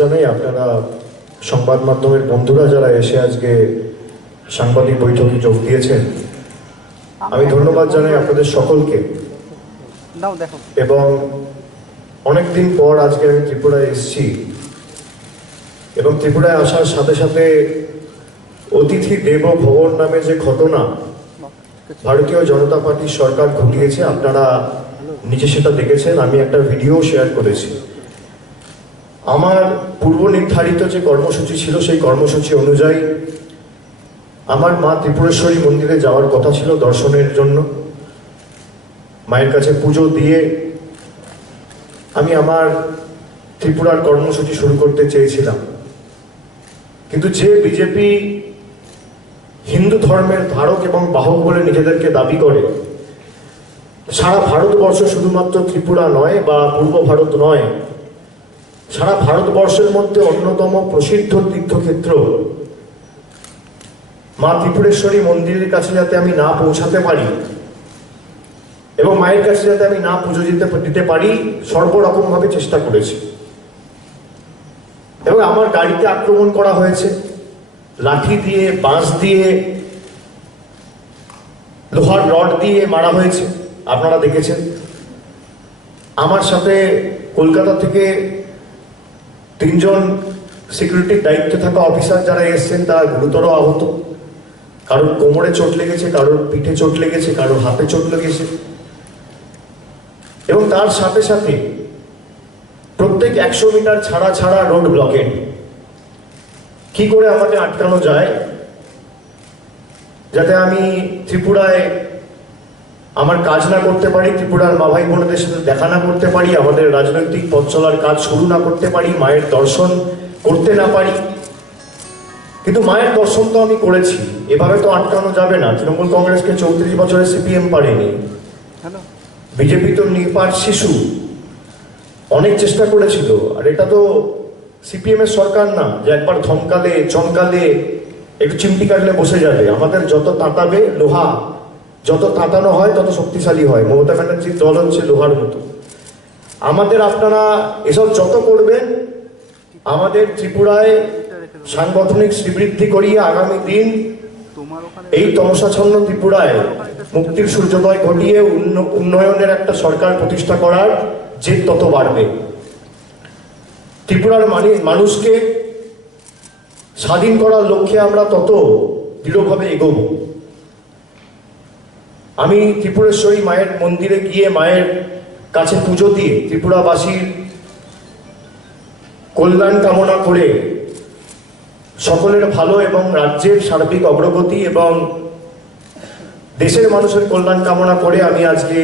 জানাই আপনারা সংবাদ মাধ্যমের বন্ধুরা যারা এসে আজকে সাংবাদিক বৈঠকে যোগ দিয়েছেন, আমি ধন্যবাদ জানাই আপনাদের সকলকে। এবং অনেকদিন পর আজকে আমি ত্রিপুরায় এসেছি এবং ত্রিপুরায় আসার সাথে সাথে অতিথি দেব ভবন নামে যে ঘটনা ভারতীয় জনতা পার্টির সরকার ঘটিয়েছে, আপনারা নিজে সেটা দেখেছেন। আমি একটা ভিডিও শেয়ার করেছি। আমার পূর্ব নির্ধারিত যে কর্মসূচি ছিল সেই কর্মসূচি অনুযায়ী আমার মা ত্রিপুরেশ্বরী মন্দিরে যাওয়ার কথা ছিল দর্শনের জন্য। মায়ের কাছে পুজো দিয়ে আমি আমার ত্রিপুরার কর্মসূচি শুরু করতে চেয়েছিলাম, কিন্তু যে বিজেপি হিন্দু ধর্মের ধারক এবং বাহক বলে নিজেদেরকে দাবি করে, সারা ভারতবর্ষ, শুধুমাত্র ত্রিপুরা নয় বা পূর্ব ভারত নয়, সারা ভারতবর্ষের মধ্যে অন্যতম প্রসিদ্ধ তীর্থক্ষেত্র মা ত্রিপুরেশ্বরী মন্দিরের কাছে যাতে আমি না পৌঁছাতে পারি এবং মায়ের কাছে যাতে আমি না পুজো দিতে পারি, সর্বরকম ভাবে চেষ্টা করেছি। এবং আমার গাড়িতে আক্রমণ করা হয়েছে, লাঠি দিয়ে, বাঁশ দিয়ে, লোহার রড দিয়ে মারা হয়েছে, আপনারা দেখেছেন। আমার সাথে কলকাতা থেকে 3 জন সিকিউরিটির দায়িত্বে থাকা অফিসার যারা এসেছেন তারা গুরুতর আহত। কারোর কোমরে চোট লেগেছে, কারোর পিঠে চোট লেগেছে, কারোর হাতে চোট লেগেছে। এবং তার সাথে সাথে প্রত্যেক 100 মিটার ছাড়া ছাড়া রোড ব্লকেড। কি করে আমাকে আটকানো যায় যাতে আমি ত্রিপুরায় আমার কাজ না করতে পারি, ত্রিপুরার মা ভাই বোনদের সাথে দেখা না করতে পারি, আমাদের রাজনৈতিক পথ চলার কাজ শুরু না করতে পারি, মায়ের দর্শন করতে না পারি। কিন্তু মায়ের দর্শন তো আমি করেছি, এভাবে তো আটকানো যাবে না। তৃণমূল কংগ্রেসকে 34 বছরে সিপিএম পারেনি, বিজেপি তো নির্পাট শিশু, অনেক চেষ্টা করেছিল। আর এটা তো সিপিএম এর সরকার না যে একবার ধমকালে, চমকালে, একটু চিমটি কাটলে বসে যাবে। আমাদের যত তাঁতাবে লোহা, যত তাঁতানো হয় তত শক্তিশালী হয়। মমতা ব্যানার্জির দল হচ্ছে লোহার মতো। আমাদের আপনারা এসব যত করবেন, আমাদের ত্রিপুরায় সাংগঠনিক শ্রীবৃদ্ধি করিয়ে আগামী দিন এই তমসাচ্ছন্ন ত্রিপুরায় মুক্তির সূর্যোদয় ঘটিয়ে উন্নয়নের একটা সরকার প্রতিষ্ঠা করার জেদ তত বাড়বে। ত্রিপুরার মানুষকে স্বাধীন করার লক্ষ্যে আমরা তত দৃঢ়ভাবে এগোব। আমি ত্রিপুরেশ্বরী মায়ের মন্দিরে গিয়ে মায়ের কাছে পুজো দিয়ে ত্রিপুরাবাসীর কল্যাণ কামনা করে, সকলের ভালো এবং রাজ্যের সার্বিক অগ্রগতি এবং দেশের মানুষের কল্যাণ কামনা করে আমি আজকে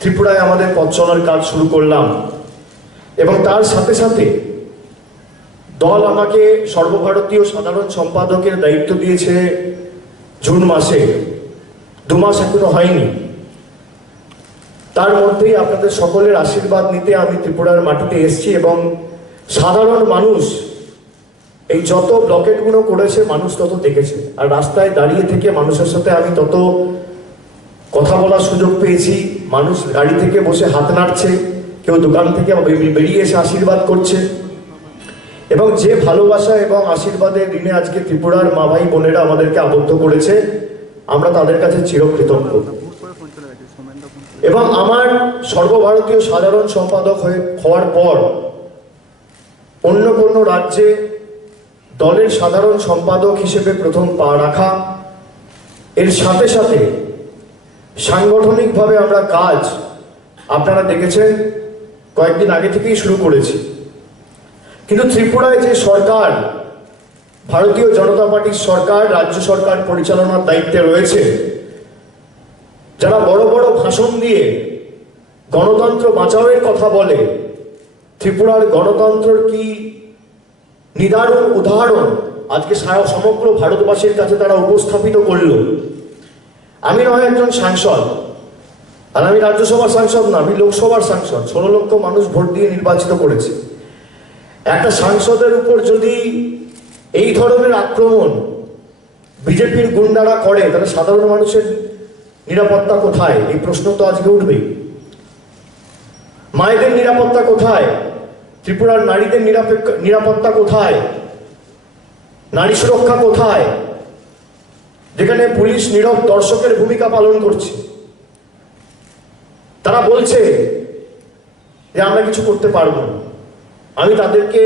ত্রিপুরায় আমাদের পথ চলার কাজ শুরু করলাম। এবং তার সাথে সাথে দল আমাকে সর্বভারতীয় সাধারণ সম্পাদকের দায়িত্ব দিয়েছে জুন মাসে। 2 মাস এখনো হয়নি। তার মধ্যেই আপনাদের সকলের আশীর্বাদ নিতে আমি ত্রিপুরার মাটিতে এসেছি। এবং সাধারণ মানুষ এই যত ব্লকেটগুলো করেছে, মানুষ তত দেখেছে। আর রাস্তায় দাঁড়িয়ে থেকে মানুষের সাথে আমি তত কথা বলার সুযোগ পেয়েছি। মানুষ গাড়ি থেকে বসে হাত নাড়ছে, কেউ দোকান থেকে বেরিয়ে এসে আশীর্বাদ করছে। এবং যে ভালোবাসা এবং আশীর্বাদের ঋণে আজকে ত্রিপুরার মা ভাই বোনেরা আমাদেরকে আবদ্ধ করেছে, আমরা তাদের কাছে চিরকৃতজ্ঞ। এবং আমার সর্বভারতীয় সাধারণ সম্পাদক হওয়ার পর অন্য কোনো রাজ্যে দলের সাধারণ সম্পাদক হিসেবে প্রথম পা রাখা, এর সাথে সাথে সাংগঠনিকভাবে আমরা কাজ আপনারা দেখেছেন কয়েকদিন আগে থেকেই শুরু করেছি। কিন্তু ত্রিপুরায় যে সরকার, ভারতীয় জনতা পার্টির সরকার, রাজ্য সরকার পরিচালনার দায়িত্বে রয়েছে, যারা বড় বড় ভাষণ দিয়ে গণতন্ত্র বাঁচাওয়ের কথা বলে, ত্রিপুরার গণতন্ত্রের কি নিদারুণ উদাহরণ আজকে সমগ্র ভারতবাসীর কাছে তারা উপস্থাপিত করল। আমি নয় একজন সাংসদ, আর আমি রাজ্যসভার সাংসদ না, আমি লোকসভার সাংসদ। 16 লক্ষ মানুষ ভোট দিয়ে নির্বাচিত করেছে। একটা সাংসদের উপর যদি এই ধরনের আক্রমণ বিজেপির গুন্ডারা করে, তাহলে সাধারণ মানুষের নিরাপত্তা কোথায়? এই প্রশ্ন তো আজকে উঠবেই। মায়েদের নিরাপত্তা কোথায়? ত্রিপুরার নারীদের নিরাপত্তা কোথায়? নারী সুরক্ষা কোথায়? যেখানে পুলিশ নীরব দর্শকের ভূমিকা পালন করছে। তারা বলছে যে আমরা কিছু করতে পারবো না। আমি তাদেরকে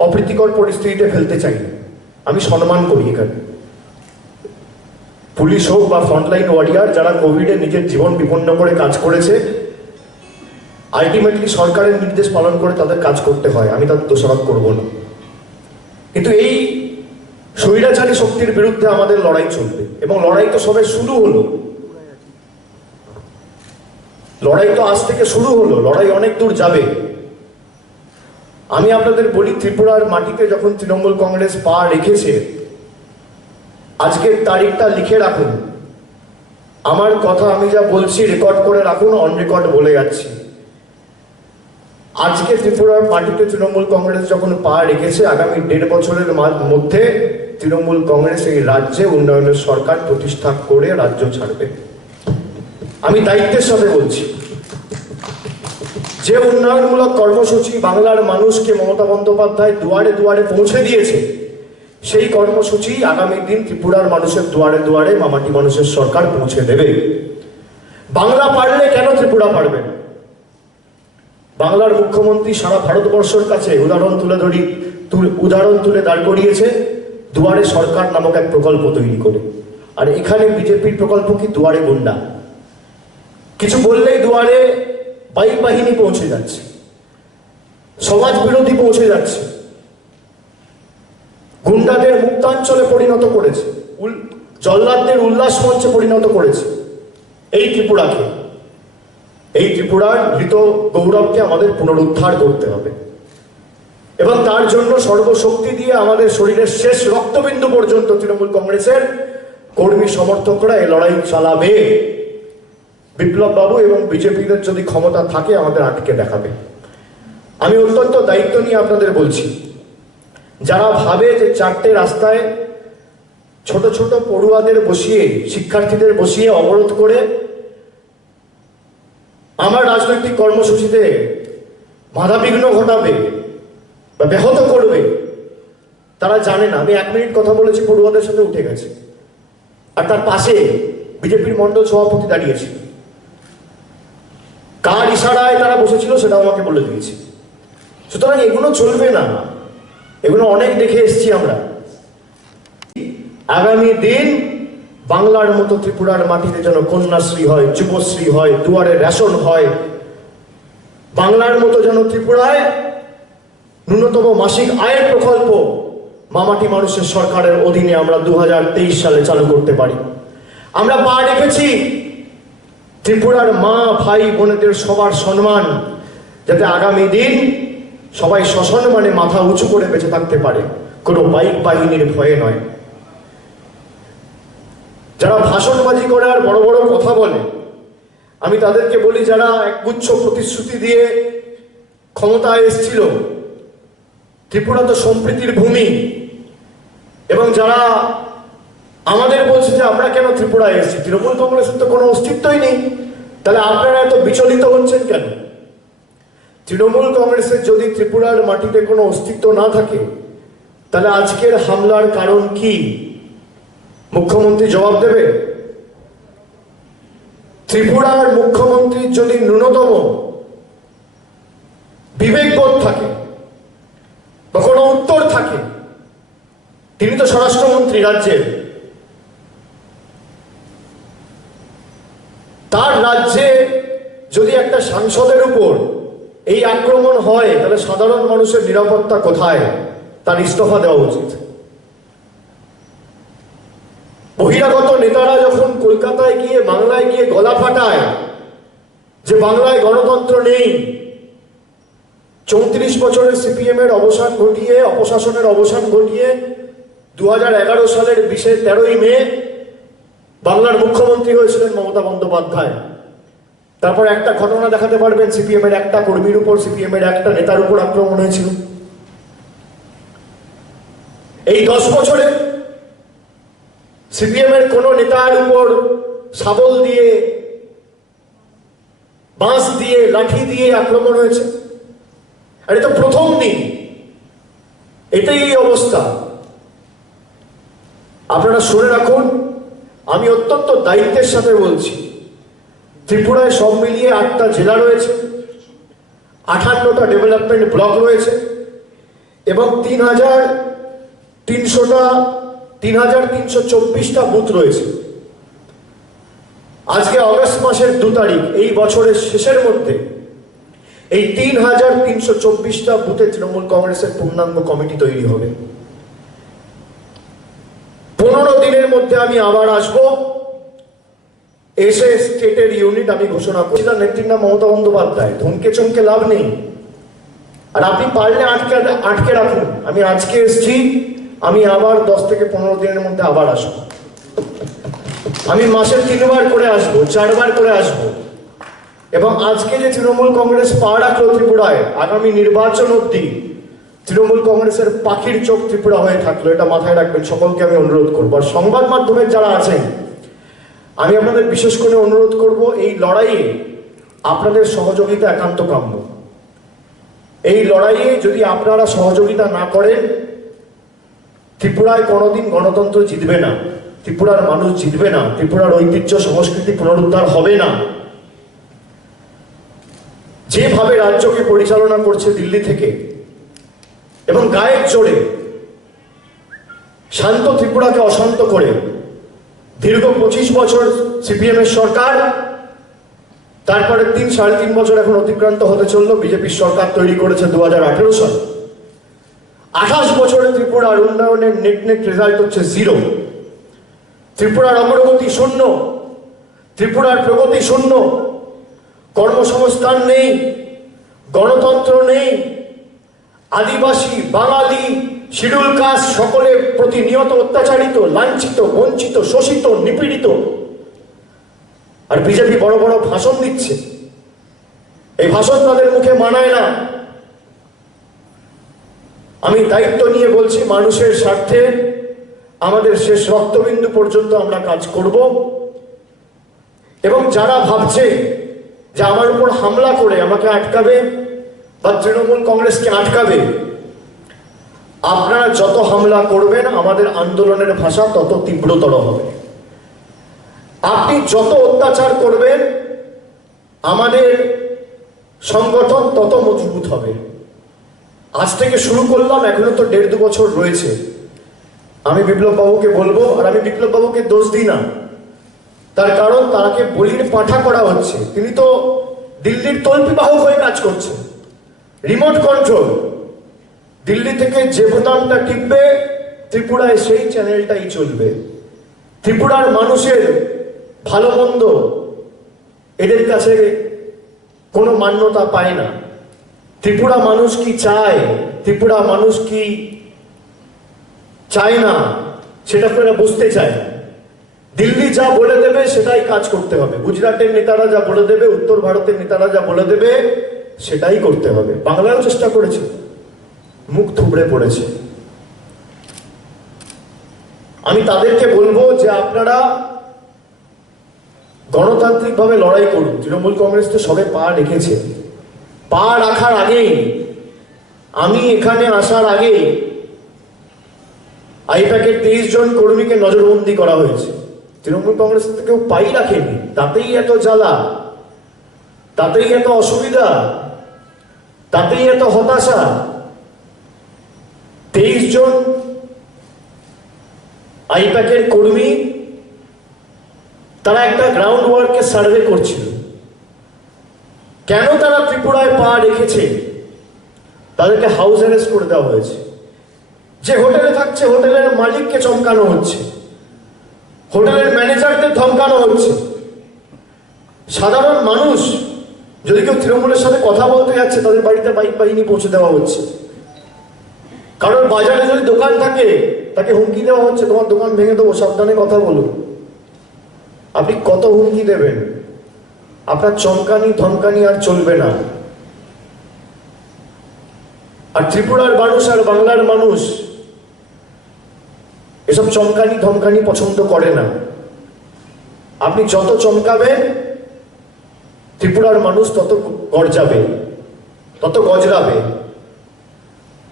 অপ্রীতিকর পরিস্থিতিতে ফেলতে চাই না। আমি সম্মান করি এখানে পুলিশ হোক বা ফ্রন্টলাইন ওয়ারিয়ার, যারা কোভিডে নিজের জীবন বিপন্ন করে কাজ করেছে, আলটিমেটলি সরকারের নির্দেশ পালন করে তাদের কাজ করতে হয়, আমি তাদের দোষারোপ করব না। কিন্তু এই স্বৈরাচারী শক্তির বিরুদ্ধে আমাদের লড়াই চলবে, এবং লড়াই তো সবে শুরু হলো। লড়াই তো আজ থেকে শুরু হলো, লড়াই অনেক দূর যাবে। আমি আপনাদের বলি, ত্রিপুরার মাটিতে যখন তৃণমূল কংগ্রেস পা রেখেছে, আজকের তারিখটা লিখে রাখুন। আমার কথা আমি যা বলছি রেকর্ড করে রাখুন, অন রেকর্ড বলে যাচ্ছি। আজকে ত্রিপুরার মাটিতে তৃণমূল কংগ্রেস যখন পা রেখেছে, আগামী 1.5 বছরের মধ্যে তৃণমূল কংগ্রেস এই রাজ্যে উন্নয়নের সরকার প্রতিষ্ঠা করে রাজ্য ছাড়বে। আমি দায়িত্বের সাথে বলছি, যে উন্নয়নমূলক কর্মসূচি বাংলার মানুষকে মমতা বন্দ্যোপাধ্যায় দুয়ারে দুয়ারে পৌঁছে দিয়েছে, সেই কর্মসূচি আগামী দিন ত্রিপুরার মানুষের দুয়ারে দুয়ারে মামাটি মানুষের সরকার পৌঁছে দেবে। বাংলা পারলে কেন ত্রিপুরা পারবে না? বাংলার মুখ্যমন্ত্রী সারা ভারতবর্ষের কাছে উদাহরণ তুলে দাঁড় করিয়েছে দুয়ারে সরকার নামক এক প্রকল্প তৈরি করে। আর এখানে বিজেপির প্রকল্প কি? দুয়ারে গুন্ডা। কিছু বললেই দুয়ারে বাইক বাহিনী পৌঁছে যাচ্ছে, সমাজ বিরোধী পৌঁছে যাচ্ছে, গুন্ডাদের মুক্তাঞ্চলে পরিণত করেছে, জল্লাদদের উল্লাস মঞ্চে পরিণত করেছে এই ত্রিপুরাকে। এই ত্রিপুরার মৃত গৌরবকে আমাদের পুনরুদ্ধার করতে হবে, এবং তার জন্য সর্বশক্তি দিয়ে আমাদের শরীরের শেষ রক্তবিন্দু পর্যন্ত তৃণমূল কংগ্রেসের কর্মী সমর্থকরা এই লড়াই চালাবে। বিপ্লব বাবু এবং বিজেপিদের যদি ক্ষমতা থাকে আমাদের আটকে দেখাবে। আমি অত্যন্ত দায়িত্ব নিয়ে আপনাদের বলছি, যারা ভাবে যে 4টে রাস্তায় ছোট ছোট পড়ুয়াদের বসিয়ে, শিক্ষার্থীদের বসিয়ে অবরোধ করে আমার রাজনৈতিক কর্মসূচিতে বাধাবিঘ্ন ঘটাবে বা ব্যাহত করবে, তারা জানে না। আমি 1 মিনিট কথা বলেছি, পড়ুয়াদের সাথে উঠে গেছে, আর তার পাশে বিজেপির মন্ডল সভাপতি দাঁড়িয়েছিল। কার ইশারায় তারা বসেছিল সেটাও আমাকে বলে দিয়েছে। সুতরাং এগুলো চলবে না, এগুলো অনেক দেখে এসেছি আমরা। আগামী দিন বাংলার মতো ত্রিপুরার মাটিতে যেন কন্যাশ্রী হয়, যুবশ্রী হয়, দুয়ারে রেশন হয়। বাংলার মতো যেন ত্রিপুরায় ন্যূনতম মাসিক আয়ের প্রকল্প মামাটি মানুষের সরকারের অধীনে আমরা 2023 সালে চালু করতে পারি। আমরা পা রেখেছি ত্রিপুরার মা ভাই বোনেদের সবার সম্মান, যাতে আগামী দিন সবাই সসম্মানে মাথা উঁচু করে বেঁচে থাকতে পারে, কোনো বাইক বাহিনীর ভয়ে নয়। যারা ভাষণবাজি করে আর বড় বড় কথা বলে, আমি তাদেরকে বলি, যারা একগুচ্ছ প্রতিশ্রুতি দিয়ে ক্ষমতায় এসেছিল, ত্রিপুরা তো সম্প্রীতির ভূমি, এবং যারা আমাদের বলছে যে আমরা কেন ত্রিপুরায় এসেছি, তৃণমূল কংগ্রেসের তো কোনো অস্তিত্বই নেই, তাহলে আপনারা এত বিচলিত হচ্ছেন কেন? তৃণমূল কংগ্রেসের যদি ত্রিপুরার মাটিতে কোনো অস্তিত্ব না থাকে, তাহলে আজকের হামলার কারণ কি? মুখ্যমন্ত্রী জবাব দেবে? ত্রিপুরার মুখ্যমন্ত্রীর যদি ন্যূনতম বিবেকবোধ থাকে বা কোনো উত্তর থাকে, তিনি তো স্বরাষ্ট্রমন্ত্রী রাজ্যের, তার রাজ্যে যদি একটা সাংসদের উপর এই আক্রমণ হয়, তাহলে সাধারণ মানুষের নিরাপত্তা কোথায়? তার ইস্তফা দেওয়া উচিত। বহিরাগত নেতারা যখন কলকাতায় গিয়ে, বাংলায় গিয়ে গলা ফাটায় যে বাংলায় গণতন্ত্র নেই, 34 বছরের সিপিএম এর অবসান ঘটিয়ে, অপশাসনের অবসান ঘটিয়ে 2011 সালের 13ই মে বাংলার মুখ্যমন্ত্রী হয়েছিলেন মমতা বন্দ্যোপাধ্যায়। তারপর একটা ঘটনা দেখাতে পারবেন সিপিএম এর একটা কর্মীর উপর, সিপিএম এর একটা নেতার উপর আক্রমণ হয়েছিল? এই 10 বছরে সিপিএম এর কোন নেতার উপর শাবল দিয়ে, বাঁশ দিয়ে, লাঠি দিয়ে আক্রমণ হয়েছে? আর এটা প্রথম দিন, এটাই এই অবস্থা। আপনারা শুনে রাখুন, আমি অত্যন্ত দায়িত্বের সাথে বলছি, ত্রিপুরায় সব মিলিয়ে 8টা জেলা রয়েছে, 58টা ডেভেলপমেন্ট ব্লক রয়েছে এবং 3,324টা বুথ রয়েছে। আজকে অগস্ট মাসের 2 তারিখ, এই বছরের শেষের মধ্যে এই 3,324টা বুথে তৃণমূল কংগ্রেসের পূর্ণাঙ্গ কমিটি তৈরি হবে। 15 দিনের মধ্যে আমি আবার আসবো, এসে স্টেটের ইউনিট আমি ঘোষণা করছি। তার নেত্রীর নাম মমতা বন্দ্যোপাধ্যায়। ধমকে চমকে লাভ নেই, আর আপনি পারলে আটকে রাখুন। আমি আজকে এসছি, আমি আবার 10 থেকে 15 দিনের মধ্যে আবার আসবো। আমি মাসে 3 বার করে আসবো, 4 বার করে আসবো। এবং আজকে যে তৃণমূল কংগ্রেস পা রাখলো ত্রিপুরায়, আগামী নির্বাচন অব্দি তৃণমূল কংগ্রেসের পাখির চোখ ত্রিপুরা হয়ে থাকলো, এটা মাথায় রাখবেন। সকলকে আমি অনুরোধ করবো, আর সংবাদ মাধ্যমের যারা আছেন, আমি আপনাদের বিশেষ করে অনুরোধ করব, এই লড়াইয়ে আপনাদের সহযোগিতা একান্ত কাম্য। এই লড়াইয়ে যদি আপনারা সহযোগিতা না করেন, ত্রিপুরায় কোনোদিন গণতন্ত্র জিতবে না, ত্রিপুরার মানুষ জিতবে না, ত্রিপুরার ঐতিহ্য সংস্কৃতি পুনরুদ্ধার হবে না। যেভাবে রাজ্যকে পরিচালনা করছে দিল্লি থেকে এবং গায়ের জোরে শান্ত ত্রিপুরাকে অশান্ত করে দীর্ঘ 25 বছর সিপিএম এর সরকার, তারপরে 3-3.5 বছর এখন অতিক্রান্ত হতে চললো, বিজেপির সরকার তৈরি করেছে 2018 সালে। 28 বছরে ত্রিপুরার উন্নয়নের নেট রেজাল্ট হচ্ছে 0। ত্রিপুরার অগ্রগতি শূন্য, ত্রিপুরার প্রগতি শূন্য, কর্মসংস্থান নেই, গণতন্ত্র নেই, আদিবাসী, বাঙালি, শিডিউল কাস্ট সকলে প্রতিনিয়ত অত্যাচারিত, লাঞ্ছিত, বঞ্চিত, শোষিত, নিপীড়িত। আর বিজেপি বড় বড় ভাষণ দিচ্ছে, এই ভাষণ তাদের মুখে মানায় না। আমি দায়িত্ব নিয়ে বলছি, মানুষের স্বার্থে আমাদের শেষ রক্তবিন্দু পর্যন্ত আমরা কাজ করব। এবং যারা ভাবছে যে আমার উপর হামলা করে আমাকে আটকাবে বা তৃণমূল কংগ্রেসকে আটকাবে, আপনারা যত হামলা করবেন আমাদের আন্দোলনের ভাষা তত তীব্রতর হবে। আপনি যত অত্যাচার করবেন আমাদের সংগঠন তত মজবুত হবে। আজ থেকে শুরু করলাম, এখনো তো 1.5-2 বছর রয়েছে। আমি বিপ্লব বাবুকে বলবো, আর আমি বিপ্লব বাবুকে দোষ দিই না, তার কারণ তাকে বলির পাঠা করা হচ্ছে। তিনি তো দিল্লির তল্পিবাহক হয়ে কাজ করছেন, রিমোট কন্ট্রোল। দিল্লি থেকে যে বোতামটা টিপবে ত্রিপুরায় সেই চ্যানেলটাই চলবে। ত্রিপুরার মানুষের ভালো মন্দ এদের কাছে কোনো মান্যতা পায় না। ত্রিপুরা মানুষ কি চায়, ত্রিপুরা মানুষ কি চায় না, সেটা আপনারা বুঝতে চায় না। দিল্লি যা বলে দেবে সেটাই কাজ করতে হবে। গুজরাটের নেতারা যা বলে দেবে, উত্তর ভারতের নেতারা যা বলে দেবে সেটাই করতে হবে। বাংলায়ও চেষ্টা করেছে, মুখ থুবড়ে পড়েছে। আমি তাদেরকে বলবো যে আপনারা গণতান্ত্রিকভাবে লড়াই করুন। তৃণমূল কংগ্রেস তো সবে পা রেখেছে। পা রাখার আগেই, আমি এখানে আসার আগে আইপ্যাকের 23 জন কর্মীকে নজরবন্দি করা হয়েছে। তৃণমূল কংগ্রেস থেকে কেউ পাই রাখেনি, তাতেই এত জ্বালা, তাতেই এত অসুবিধা, তাতেই এত হতাশা। 23 জন আইপ্যাকের কর্মী, তারা একটা গ্রাউন্ড ওয়ার্কের সার্ভে করছিল। কেন তারা ত্রিপুরায় পা রেখেছে তাদেরকে হাউস অ্যারেস্ট করে দেওয়া হয়েছে। যে হোটেলে থাকছে হোটেলের মালিককে চমকানো হচ্ছে, হোটেলের ম্যানেজারদের ধমকানো হচ্ছে। সাধারণ মানুষ যদি কেউ তৃণমূলের সাথে কথা বলতে যাচ্ছে তাদের বাড়িতে বাইক বাহিনী পৌঁছে দেওয়া হচ্ছে। কারণ বাজারে যদি দোকান থাকে তাকে হুমকি দেওয়া হচ্ছে, তোমার দোকান ভেঙে দেবো, সাবধানে কথা বলুন। আপনি কত হুমকি দেবেন? আপনার চমকানি ধমকানি আর চলবে না। আর ত্রিপুরার মানুষ আর বাংলার মানুষ এসব চমকানি ধমকানি পছন্দ করে না। আপনি যত চমকাবেন ত্রিপুরার মানুষ তত গর্জাবে, তত গজরাবে।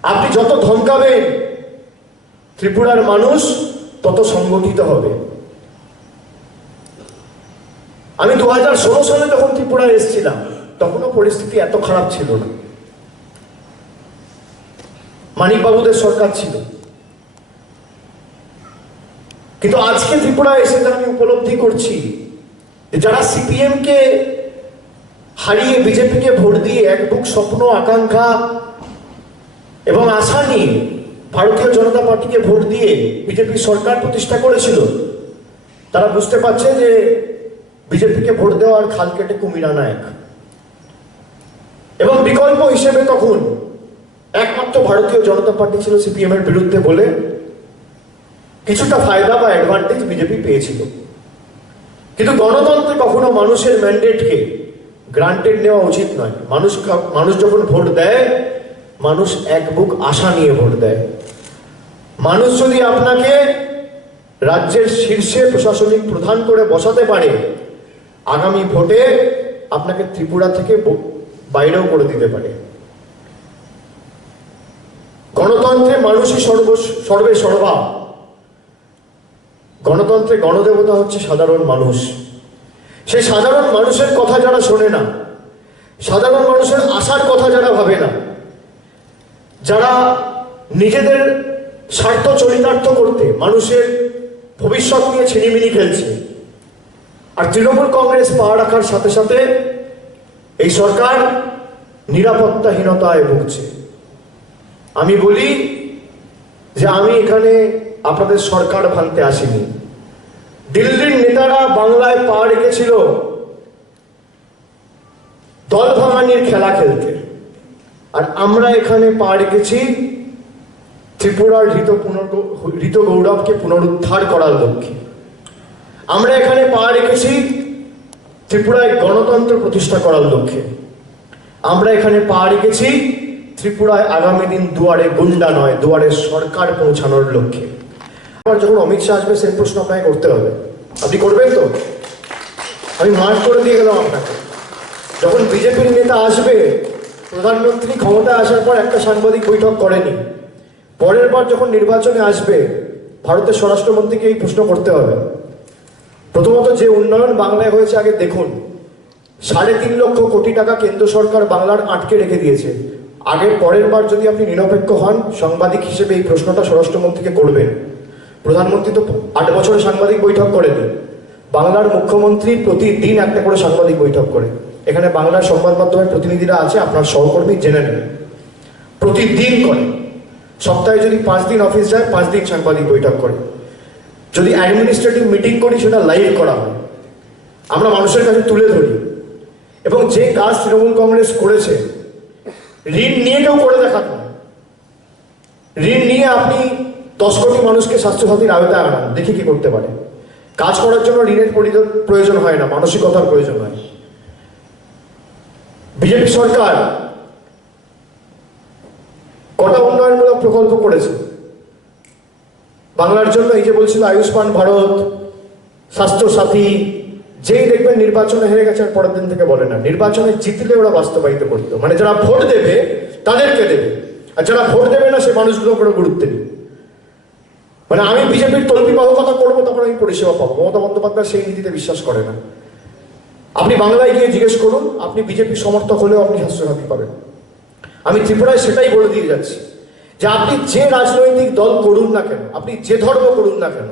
আপনি যত ধমকাবেন ত্রিপুরার মানুষ তত সংগঠিত হবে। আমি 2016 সালে যখন ত্রিপুরায় এসেছিলাম তখনও পরিস্থিতি এত খারাপ ছিল না, মানিকবাবুদের সরকার ছিল। কিন্তু আজকে ত্রিপুরায় এসে আমি উপলব্ধি করছি যে যারা সিপিএম কে হারিয়ে বিজেপিকে ভোট দিয়ে এক বুক স্বপ্ন, আকাঙ্ক্ষা এবং আশা নিয়ে ভারতীয় জনতা পার্টিকে ভোট দিয়ে বিজেপি সরকার প্রতিষ্ঠা করেছিল, তারা বুঝতে পারছে যে বিজেপিকে ভোট দেওয়ার খাল কেটে কুমির আনা এক। এবং বিকল্প হিসেবে তখন একমাত্র ভারতীয় জনতা পার্টি ছিল সিপিএম এর বিরুদ্ধে বলে কিছুটা ফায়দা বা অ্যাডভান্টেজ বিজেপি পেয়েছিল। কিন্তু গণতন্ত্রে কখনো মানুষের ম্যান্ডেটকে গ্রান্টেড নেওয়া উচিত নয়। মানুষ যখন ভোট দেয়, মানুষ এক বুক আশা নিয়ে ভোট দেয়। মানুষ যদি আপনাকে রাজ্যের শীর্ষে প্রশাসনিক প্রধান করে বসাতে পারে, আগামী ভোটে আপনাকে ত্রিপুরা থেকে বাইরেও করে দিতে পারে। গণতন্ত্রে মানুষই সর্বে সর্বা। গণতন্ত্রে গণদেবতা হচ্ছে সাধারণ মানুষ। সেই সাধারণ মানুষের কথা যারা শোনে না, সাধারণ মানুষের আশার কথা যারা ভাবে না, যারা নিজেদের স্বার্থ চরিতার্থ করতে মানুষের ভবিষ্যৎ নিয়ে ছিনিমিনি খেলছে, আর তৃণমূল কংগ্রেস পা রাখার সাথে সাথে এই সরকার নিরাপত্তাহীনতায় ভুগছে। আমি বলি যে আমি এখানে আপনাদের সরকার ভাঙতে আসিনি। দিল্লির নেতারা বাংলায় পা রেখেছিল দল ভাঙানির খেলা খেলতে, আর আমরা এখানে পা রেখেছি ত্রিপুরার হৃত গৌরবকে পুনরুদ্ধার করার লক্ষ্যে। আমরা এখানে পা রেখেছি ত্রিপুরায় গণতন্ত্র প্রতিষ্ঠা করার লক্ষ্যে। আমরা এখানে পা রেখেছি ত্রিপুরায় আগামী দিন দুয়ারে গুন্ডা নয়, দুয়ারে সরকার পৌঁছানোর লক্ষ্যে। আবার যখন অমিত শাহ আসবে সেই প্রশ্ন আপনাকে করতে হবে, আপনি করবেন তো? আমি মার্ক করে দিয়ে গেলাম আপনাকে। যখন বিজেপির নেতা আসবে, প্রধানমন্ত্রী ক্ষমতায় আসার পর একটা সাংবাদিক বৈঠক করেনি, পরের বার যখন নির্বাচনে আসবে ভারতের স্বরাষ্ট্রমন্ত্রীকে এই প্রশ্ন করতে হবে। প্রথমত, যে উন্নয়ন বাংলায় হয়েছে আগে দেখুন। 3.5 লক্ষ কোটি টাকা কেন্দ্র সরকার বাংলার আটকে রেখে দিয়েছে। আগে পরের বার যদি আপনি নিরপেক্ষ হন, সাংবাদিক হিসেবে এই প্রশ্নটা স্বরাষ্ট্রমন্ত্রীকে করবেন। প্রধানমন্ত্রী তো 8 বছরে সাংবাদিক বৈঠক করেনি। বাংলার মুখ্যমন্ত্রী প্রতিদিন একটা করে সাংবাদিক বৈঠক করে। এখানে বাংলার সংবাদ মাধ্যমের প্রতিনিধিরা আছে, আপনার সহকর্মী জেনে নেন, প্রতিদিন করে। সপ্তাহে যদি 5 দিন অফিস যায়, 5 দিন সাংবাদিক বৈঠক করে। যদি অ্যাডমিনিস্ট্রেটিভ মিটিং করি, সেটা লাইভ করা হয়, আমরা মানুষের কাছে তুলে ধরি। এবং যে কাজ তৃণমূল কংগ্রেস করেছে, ঋণ নিয়ে কেউ করে দেখান না। ঋণ নিয়ে আপনি 10 কোটি মানুষকে স্বাস্থ্যসাথীর আওতায় আনান, দেখি কি করতে পারে। কাজ করার জন্য ঋণের প্রয়োজন হয় না, মানসিকতার প্রয়োজন হয়। বিজেপি সরকার কটা উন্নয়নমূলক প্রকল্প করেছে বাংলার জন্য? এই যে বলছিল আয়ুষ্মান ভারত, স্বাস্থ্যসাথী, যেই দেখবেন নির্বাচনে হেরে গেছে আর পরের দিন থেকে বলে না। নির্বাচনে জিতলে ওরা বাস্তবায়িত করতো, মানে যারা ভোট দেবে তাদেরকে দেবে, আর যারা ভোট দেবে না সে মানুষগুলো করে গুরুত্ব দেবে। মানে আমি বিজেপির তল্পি বাহকতা করবো, তখন আমি পরিষেবা পাবো। মমতা বন্দ্যোপাধ্যায় সেই নীতিতে বিশ্বাস করে না। আপনি বাংলায় গিয়ে জিজ্ঞেস করুন, আপনি বিজেপি সমর্থক হলেও আপনি স্বাস্থ্যসাথী পাবেন। আমি ত্রিপুরায় সেটাই বলে দিয়ে যাচ্ছি যে আপনি যে রাজনৈতিক দল করুন না কেন, আপনি যে ধর্ম করুন না কেন,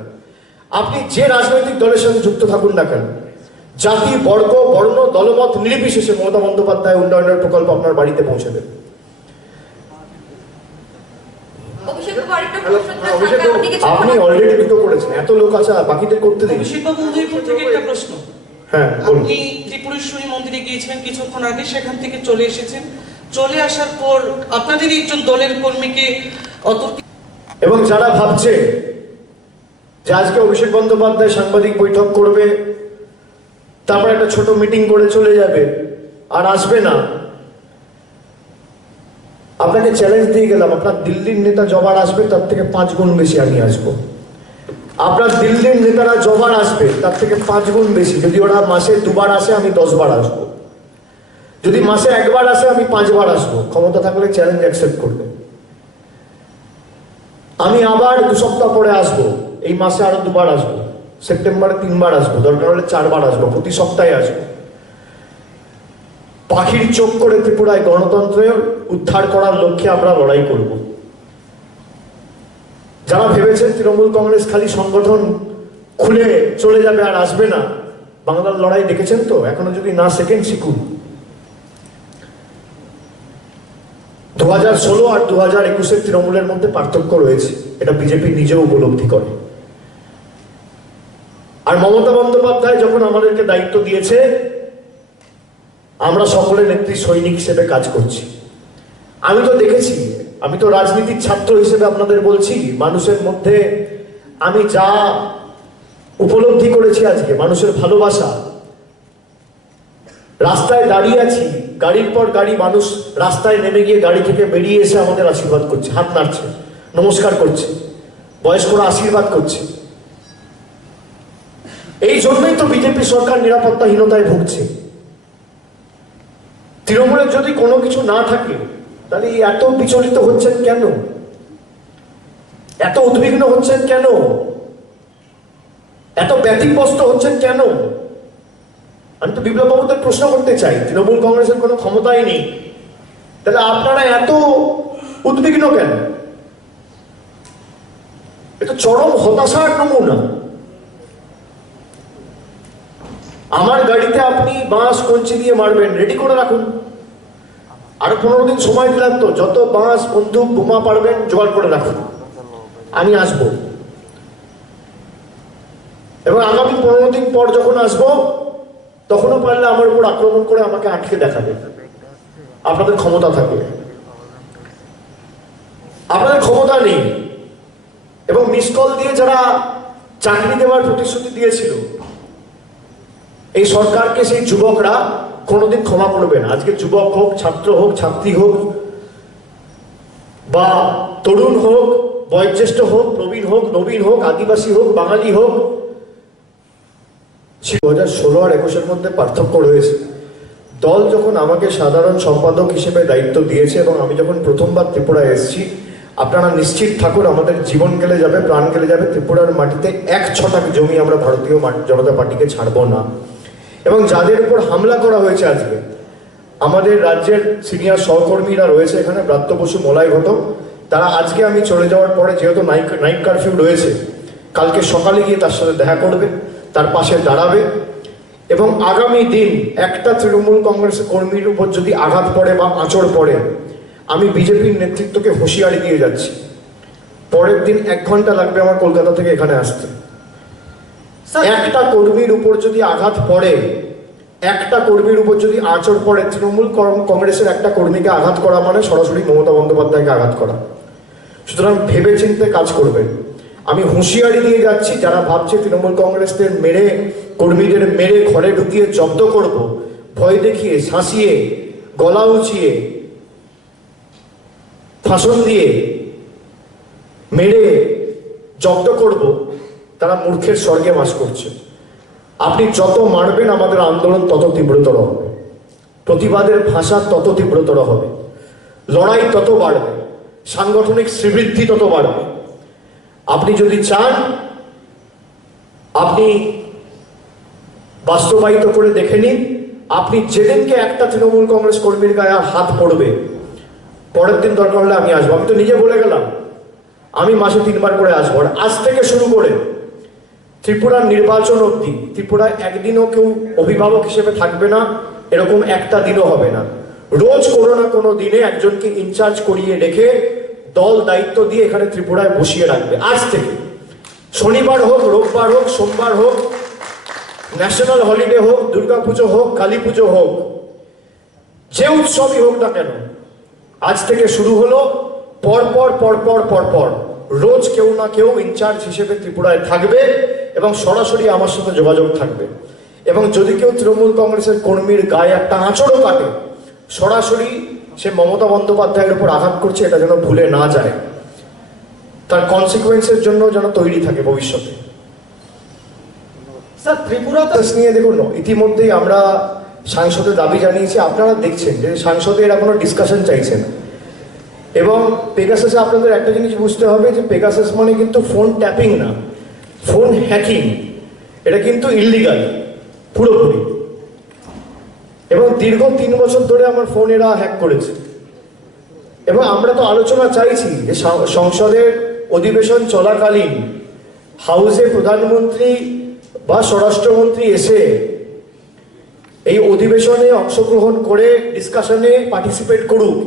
আপনি যে রাজনৈতিক দলের সাথে যুক্ত থাকুন না কেন, জাতি, বর্গ, বর্ণ, দলমত নির্বিশেষে মমতা বন্দ্যোপাধ্যায় উন্নয়নের প্রকল্প আপনার বাড়িতে পৌঁছে দেবে। আপনি অলরেডি দুটো করেছেন, এত লোক আছে, বাকিদের করতে দিন। প্রশ্ন। হ্যাঁ, আপনি ত্রিপুরেশ্বরী মন্দিরে গিয়েছিলেন কিছুক্ষণ আগে, সেখান থেকে চলে এসেছেন। চলে আসার পর আপনাদের একজন দলের কর্মীকে এবং যারা ভাবছে যে আজকে অভিষেক বন্দ্যোপাধ্যায় সাংবাদিক বৈঠক করবে, তারপর একটা ছোট মিটিং করে চলে যাবে আর আসবে না, আপনাকে চ্যালেঞ্জ দিয়ে গেলাম, আপনার দিল্লির নেতা জবার আসবে তার থেকে 5 গুণ বেশি আমি আসবো। আপনার দিল্লির নেতারা জবার আসবে তার থেকে 5 গুণ বেশি। যদি ওরা মাসে 2 বার আসে, আমি 10 বার আসবো। যদি মাসে 1 বার আসে, আমি 5 বার আসবো। ক্ষমতা থাকলে চ্যালেঞ্জ অ্যাকসেপ্ট করবে। আমি আবার 2 সপ্তাহ পরে আসবো, এই মাসে আরো 2বার আসবো, সেপ্টেম্বরে 3বার আসবো, দরকার হলে 4বার আসবো, প্রতি সপ্তাহে আসবো। পাখির চোখ করে ত্রিপুরায় গণতন্ত্রের উদ্ধার করার লক্ষ্যে আমরা লড়াই করব। যারা ভেবেছেন তৃণমূল কংগ্রেস খালি সংগঠন খুলে চলে যাবে আর আসবে না, বাংলার লড়াই দেখেছেন তো, এখনো যদি না শেখেন শিখুন। 2016 আর 2021 তৃণমূলের মধ্যে পার্থক্য রয়েছে, এটা বিজেপি নিজেও উপলব্ধি করে। আর মমতা বন্দ্যোপাধ্যায় যখন আমাদেরকে দায়িত্ব দিয়েছে, আমরা সকলে নেত্রী সৈনিক হিসেবে কাজ করছি। আমি তো দেখেছি, আমি তো রাজনীতির ছাত্র হিসেবে আপনাদের বলছি, মানুষের মধ্যে আমি যা উপলব্ধি করেছি আজকে, মানুষের ভালোবাসা। রাস্তায় দাঁড়িয়ে আছি, গাড়ির পর গাড়ি মানুষ রাস্তায় নেমে গিয়ে গাড়ি থেকে বেরিয়ে এসে আমাদের আশীর্বাদ করছে, হাত নাড়ছে, নমস্কার করছে, বয়স্করা আশীর্বাদ করছে। এই জন্যই তো বিজেপি সরকার নিরাপত্তাহীনতায় ভুগছে। তৃণমূলের যদি কোনো কিছু না থাকে, তাহলে এত বিচলিত হচ্ছেন কেন? এত উদ্বিগ্ন হচ্ছেন কেন? এত ব্যতিব্যস্ত হচ্ছেন কেন? আমি তো বিপ্লব বাবুদের প্রশ্ন করতে চাই, তৃণমূল কংগ্রেসের কোনো ক্ষমতাই নেই, তাহলে আপনারা এত উদ্বিগ্ন কেন? এটা চরম হতাশার নমুনা। আমার গাড়িতে আপনি বাঁশ কঞ্চি দিয়ে মারবেন, রেডি করে রাখুন। আরো 15 দিন সময় দিলাম তো, যত বাঁশ বন্দুক বোমা পারবেন জোগাড় করে রাখুন, আমি আসবো। এবং আগামী 15 দিন পর যখন আসবো, তখনও পারলে আমার উপর আক্রমণ করে আমাকে আটকে দেখাবে। আপনাদের ক্ষমতা থাকবে, আপনাদের ক্ষমতা নেই। এবং মিস কল দিয়ে যারা চাকরি দেওয়ার প্রতিশ্রুতি দিয়েছিল, এই সরকারকে সেই যুবকরা কোনোদিন ক্ষমা করবে না। আজকে যুবক হোক, ছাত্র হোক, ছাত্রী হোক, বা তরুণ হোক, বয়োজ্যেষ্ঠ হোক, প্রবীণ হোক, নবীন হোক, আদিবাসী হোক, বাঙালি হোক, 2016 আর 21-এর মধ্যে পার্থক্য রয়েছে। দল যখন আমাকে সাধারণ সম্পাদক হিসেবে দায়িত্ব দিয়েছে এবং আমি যখন প্রথমবার ত্রিপুরায় এসেছি, আপনারা নিশ্চিত থাকুন আমাদের জীবন গেলে যাবে, প্রাণ গেলে যাবে, ত্রিপুরার মাটিতে 1 ছটাক জমি আমরা ভারতীয় জনতা পার্টিকে ছাড়বো না। এবং যাদের উপর হামলা করা হয়েছে আজকে, আমাদের রাজ্যের সিনিয়র সহকর্মীরা রয়েছে এখানে, ব্রাত্য বসু, মলয় ঘটক, তারা আজকে আমি চলে যাওয়ার পরে, যেহেতু নাইট কারফিউ রয়েছে, কালকে সকালে গিয়ে তার সাথে দেখা করবে, তার পাশে দাঁড়াবে। এবং আগামী দিন একটা তৃণমূল কংগ্রেসের কর্মীর উপর যদি আঘাত পড়ে বা আঁচড় পড়ে, আমি বিজেপির নেতৃত্বকে হুঁশিয়ারি দিয়ে যাচ্ছি, পরের দিন 1 ঘন্টা লাগবে আমার কলকাতা থেকে এখানে আসতে। একটা কর্মীর উপর যদি আঘাত পড়ে, একটা কর্মীর উপর যদি আঁচড় পড়ে, তৃণমূল কংগ্রেসের একটা কর্মীকে আঘাত করা মানে সরাসরি মমতা বন্দ্যোপাধ্যায়কে আঘাত করা। সুতরাং ভেবে চিন্তে কাজ করবেন। আমি হুঁশিয়ারি দিয়ে যাচ্ছি, যারা ভাবছে তৃণমূল কংগ্রেসদের মেরে, কর্মীদের মেরে ঘরে ঢুকিয়ে জব্দ করব, ভয় দেখিয়ে, শাসিয়ে, গলা উঁচিয়ে, ফাঁসন দিয়ে মেরে জব্দ করব, তারা মূর্খের স্বর্গে বাস করছে। আপনি যত মারবেন আমাদের আন্দোলন তত তীব্রতর হবে, প্রতিবাদের ভাষা তত তীব্রতর হবে, লড়াই তত বাড়বে, সাংগঠনিক শ্রীবৃদ্ধি তত বাড়বে। আপনি যদি চান, আপনি বাস্তবায়িত করে দেখে নিন। আপনি যেদিনকে একটা তৃণমূল কংগ্রেস কর্মীর গায়ে হাত পড়বে, পরের দিন দরকার হলে আমি আসবো। আমি তো নিজে বলে গেলাম, আমি মাসে 3বার করে আসবো। আর আজ থেকে শুরু করে ত্রিপুরার নির্বাচন অবধি ত্রিপুরায় একদিনও কেউ অভিভাবক হিসেবে থাকবে না, এরকম একটা দিনও হবে না। রোজ কোনো না কোনো দিনে একজনকে ইনচার্জ করিয়ে রেখে দল দায়িত্ব দিয়ে এখানে ত্রিপুরায় বসিয়ে রাখবে। আজ থেকে শনিবার হোক, রোববার হোক, সোমবার হোক, ন্যাশনাল হলিডে হোক, দুর্গাপুজো হোক, কালী পুজো হোক, যে উৎসবই হোক না কেন, আজ থেকে শুরু হলো। পরপর পরপর পরপর রোজ কেউ না কেউ ইনচার্জ হিসেবে ত্রিপুরায় থাকবে এবং সরাসরি আমার সাথে যোগাযোগ থাকবে। এবং যদি কেউ তৃণমূল কংগ্রেসের কর্মীর গায়ে একটা আঁচড়ও কাটে, সরাসরি সে মমতা বন্দ্যোপাধ্যায়ের উপর আঘাত করছে, এটা যেন ভুলে না যায়, তার কনসিকুয়েন্সের জন্য যেন তৈরি থাকে ভবিষ্যতে। স্যার, ত্রিপুরাতে নিয়ে দেখুন, ইতিমধ্যেই আমরা সাংসদে দাবি জানিয়েছি, আপনারা দেখছেন যে সাংসদে এরা কোনো ডিসকাশন চাইছে না। এবং পেগাসাসে আপনাদের একটা জিনিস বুঝতে হবে যে পেগাসাস মানে কিন্তু ফোন ট্যাপিং না, ফোন হ্যাকিং। এটা কিন্তু ইললিগাল পুরোপুরি। এবং দীর্ঘ 3 বছর ধরে আমার ফোন এরা হ্যাক করেছে। এবং আমরা তো আলোচনা চাইছি যে সংসদের অধিবেশন চলাকালীন হাউসে প্রধানমন্ত্রী বা স্বরাষ্ট্রমন্ত্রী এসে এই অধিবেশনে অংশগ্রহণ করে ডিসকাশনে পার্টিসিপেট করুক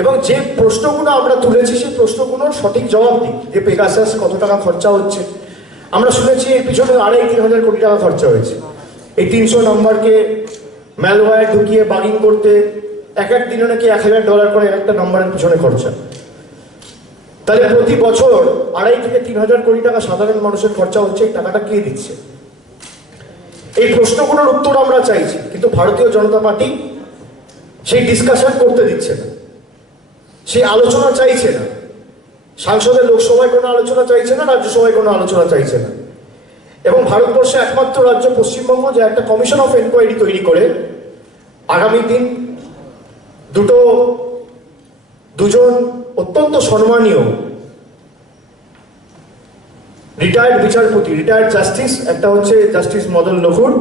এবং যে প্রশ্নগুলো আমরা তুলেছি সেই প্রশ্নগুলোর সঠিক জবাব দিই। যে পেগাসাস কত টাকা খরচা হচ্ছে, আমরা শুনেছি এর পিছনে 2.5-3 হাজার কোটি টাকা খরচা হয়েছে। এই 300 নম্বরকে ম্যালওয়্যার ঢুকিয়ে বাগিং করতে এক দিনে নাকি $1000 করে একটা নম্বরের পিছনে খরচা। তাহলে প্রতি বছর 2.5-3 হাজার কোটি টাকা সাধারণ মানুষের খরচা হচ্ছে। এই টাকাটা কে দিচ্ছে? এই প্রশ্নগুলোর উত্তর আমরা চাইছি, কিন্তু ভারতীয় জনতা পার্টি সেই ডিসকাশন করতে দিচ্ছে না, সেই আলোচনা চাইছে না। সাংসদের লোকসভায় কোনো আলোচনা চাইছে না, রাজ্যসভায় কোনো আলোচনা চাইছে না। এবং ভারতবর্ষে একমাত্র রাজ্য পশ্চিমবঙ্গ যে একটা কমিশন অফ এনকোয়ারি তৈরি করে আগামী দিন দুজন অত্যন্ত সম্মানীয় রিটায়ার্ড বিচারপতি, রিটায়ার্ড জাস্টিস, একটা হচ্ছে জাস্টিস মদন লকুর,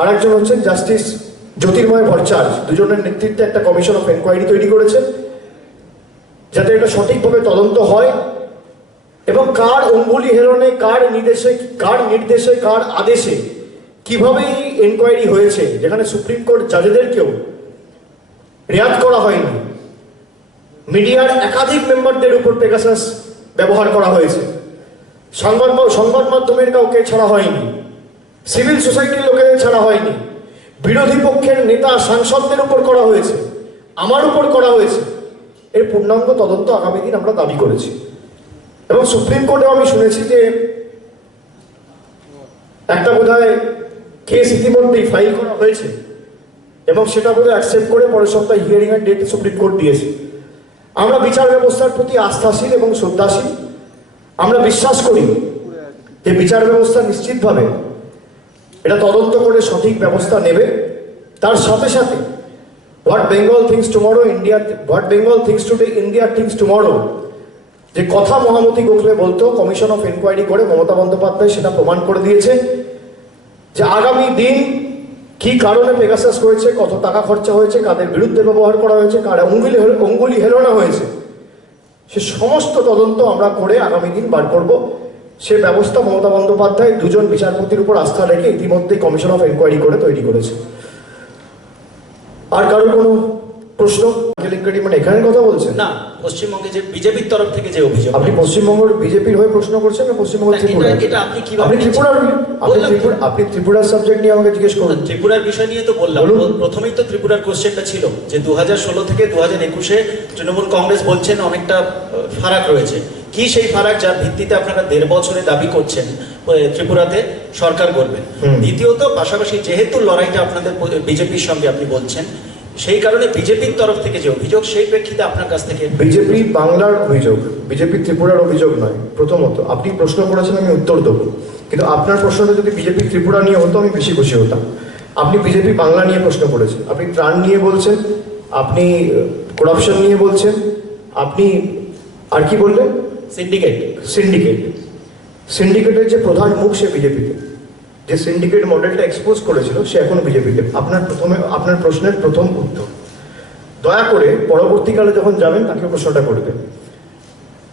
আর একজন হচ্ছেন জাস্টিস জ্যোতির্ময় ভট্টাচার্য, দুজনের নেতৃত্বে একটা কমিশন অফ এনকোয়ারি তৈরি করেছে যাতে এটা সঠিকভাবে তদন্ত হয় এবং কার অঙ্গুলি হেলনে, কার নির্দেশে, কার আদেশে কিভাবে এই এনকোয়ারি হয়েছে, যেখানে সুপ্রিম কোর্ট জাজেদেরকেও রেয়াত করা হয়নি। মিডিয়ার একাধিক মেম্বারদের উপর পেগাসাস ব্যবহার করা হয়েছে। সংবাদ মাধ্যমের কাউকে ছাড়া হয়নি, সিভিল সোসাইটির লোকেদের ছাড়া হয়নি, বিরোধী পক্ষের নেতা সাংসদদের উপর করা হয়েছে, আমার উপর করা হয়েছে। এর পূর্ণাঙ্গ তদন্ত আগামী দিন আমরা দাবি করেছি। এবং সুপ্রিম কোর্টেও আমি শুনেছি যে একটা বোধহয় কেস ইতিমধ্যেই ফাইল করা হয়েছে এবং সেটা বোধহয় অ্যাকসেপ্ট করে পরের সপ্তাহে হিয়ারিং এর ডেট সুপ্রিম কোর্ট দিয়েছে। আমরা বিচার ব্যবস্থার প্রতি আস্থাশীল এবং শ্রদ্ধাশীল। আমরা বিশ্বাস করি যে বিচার ব্যবস্থা নিশ্চিতভাবে এটা তদন্ত করে সঠিক ব্যবস্থা নেবে। তার সাথে সাথে what Bengal things today, India things tomorrow, যে কথা মহামতি গোখলে বলতো, কমিশন অফ এনকোয়ারি করে মমতা বন্দ্যোপাধ্যায় সেটা প্রমাণ করে দিয়েছে যে আগামী দিন কি কারণে পেগাসাস হয়েছে, কত টাকা খরচা হয়েছে, কাদের বিরুদ্ধে ব্যবহার করা হয়েছে, কার অঙ্গুলি হেলনা হয়েছে, সে সমস্ত তদন্ত আমরা করে আগামী দিন বার করব। সে ব্যবস্থা মমতা বন্দ্যোপাধ্যায় দুজন বিচারপতির উপর আস্থা রেখে ইতিমধ্যেই কমিশন অফ এনকোয়ারি করে তৈরি করেছে। আর কারোর কোনো প্রশ্ন? মানে এখানে কথা বলছেন না, পশ্চিমবঙ্গে যে বিজেপির তরফ থেকে যে অভিযোগ, আপনি পশ্চিমবঙ্গের বিজেপির হয়ে প্রশ্ন করছেন না পশ্চিমবঙ্গ ত্রিপুরা? এটা আপনি কিভাবে আপনি ত্রিপুরার সাবজেক্ট নিয়ে আমাকে জিজ্ঞেস করুন। ত্রিপুরার বিষয় নিয়ে তো বললাম, প্রথমেই তো ত্রিপুরার কোশ্চেনটা ছিল যে 2016 থেকে 2021-এ তৃণমূল কংগ্রেস বলছেন অনেকটা ফারাক রয়েছে। কি সেই ফারাক যার ভিত্তিতে আপনারা 1.5 বছরে দাবি করছেন ত্রিপুরাতে সরকার করবেন? দ্বিতীয়ত, পাশাপাশি যেহেতু লড়াইটা আপনাদের বিজেপির সঙ্গে আপনি বলছেন, সেই কারণে বিজেপির তরফ থেকে যে অভিযোগ, সেই প্রেক্ষিতে আপনার কাছ থেকে। বিজেপি বাংলার অভিযোগ, বিজেপি ত্রিপুরার অভিযোগ নয়। প্রথমত আপনি প্রশ্ন করেছেন, আমি উত্তর দেবো, কিন্তু আপনার প্রশ্নটা যদি বিজেপি ত্রিপুরা নিয়ে হতো আমি বেশি খুশি হতাম। আপনি বিজেপি বাংলা নিয়ে প্রশ্ন করেছেন, আপনি ত্রাণ নিয়ে বলছেন, আপনি করাপশন নিয়ে বলছেন, আপনি আর কি বললেন? সিন্ডিকেটের যে প্রধান মুখ সে বিজেপিতে, যে সিন্ডিকেট মডেলটা এক্সপোজ করেছিল সে এখনো বিজেপিতে। আপনার প্রশ্নের প্রথম উত্তর, দয়া করে পরবর্তীকালে যখন যাবেন তাকে প্রশ্নটা করবেন।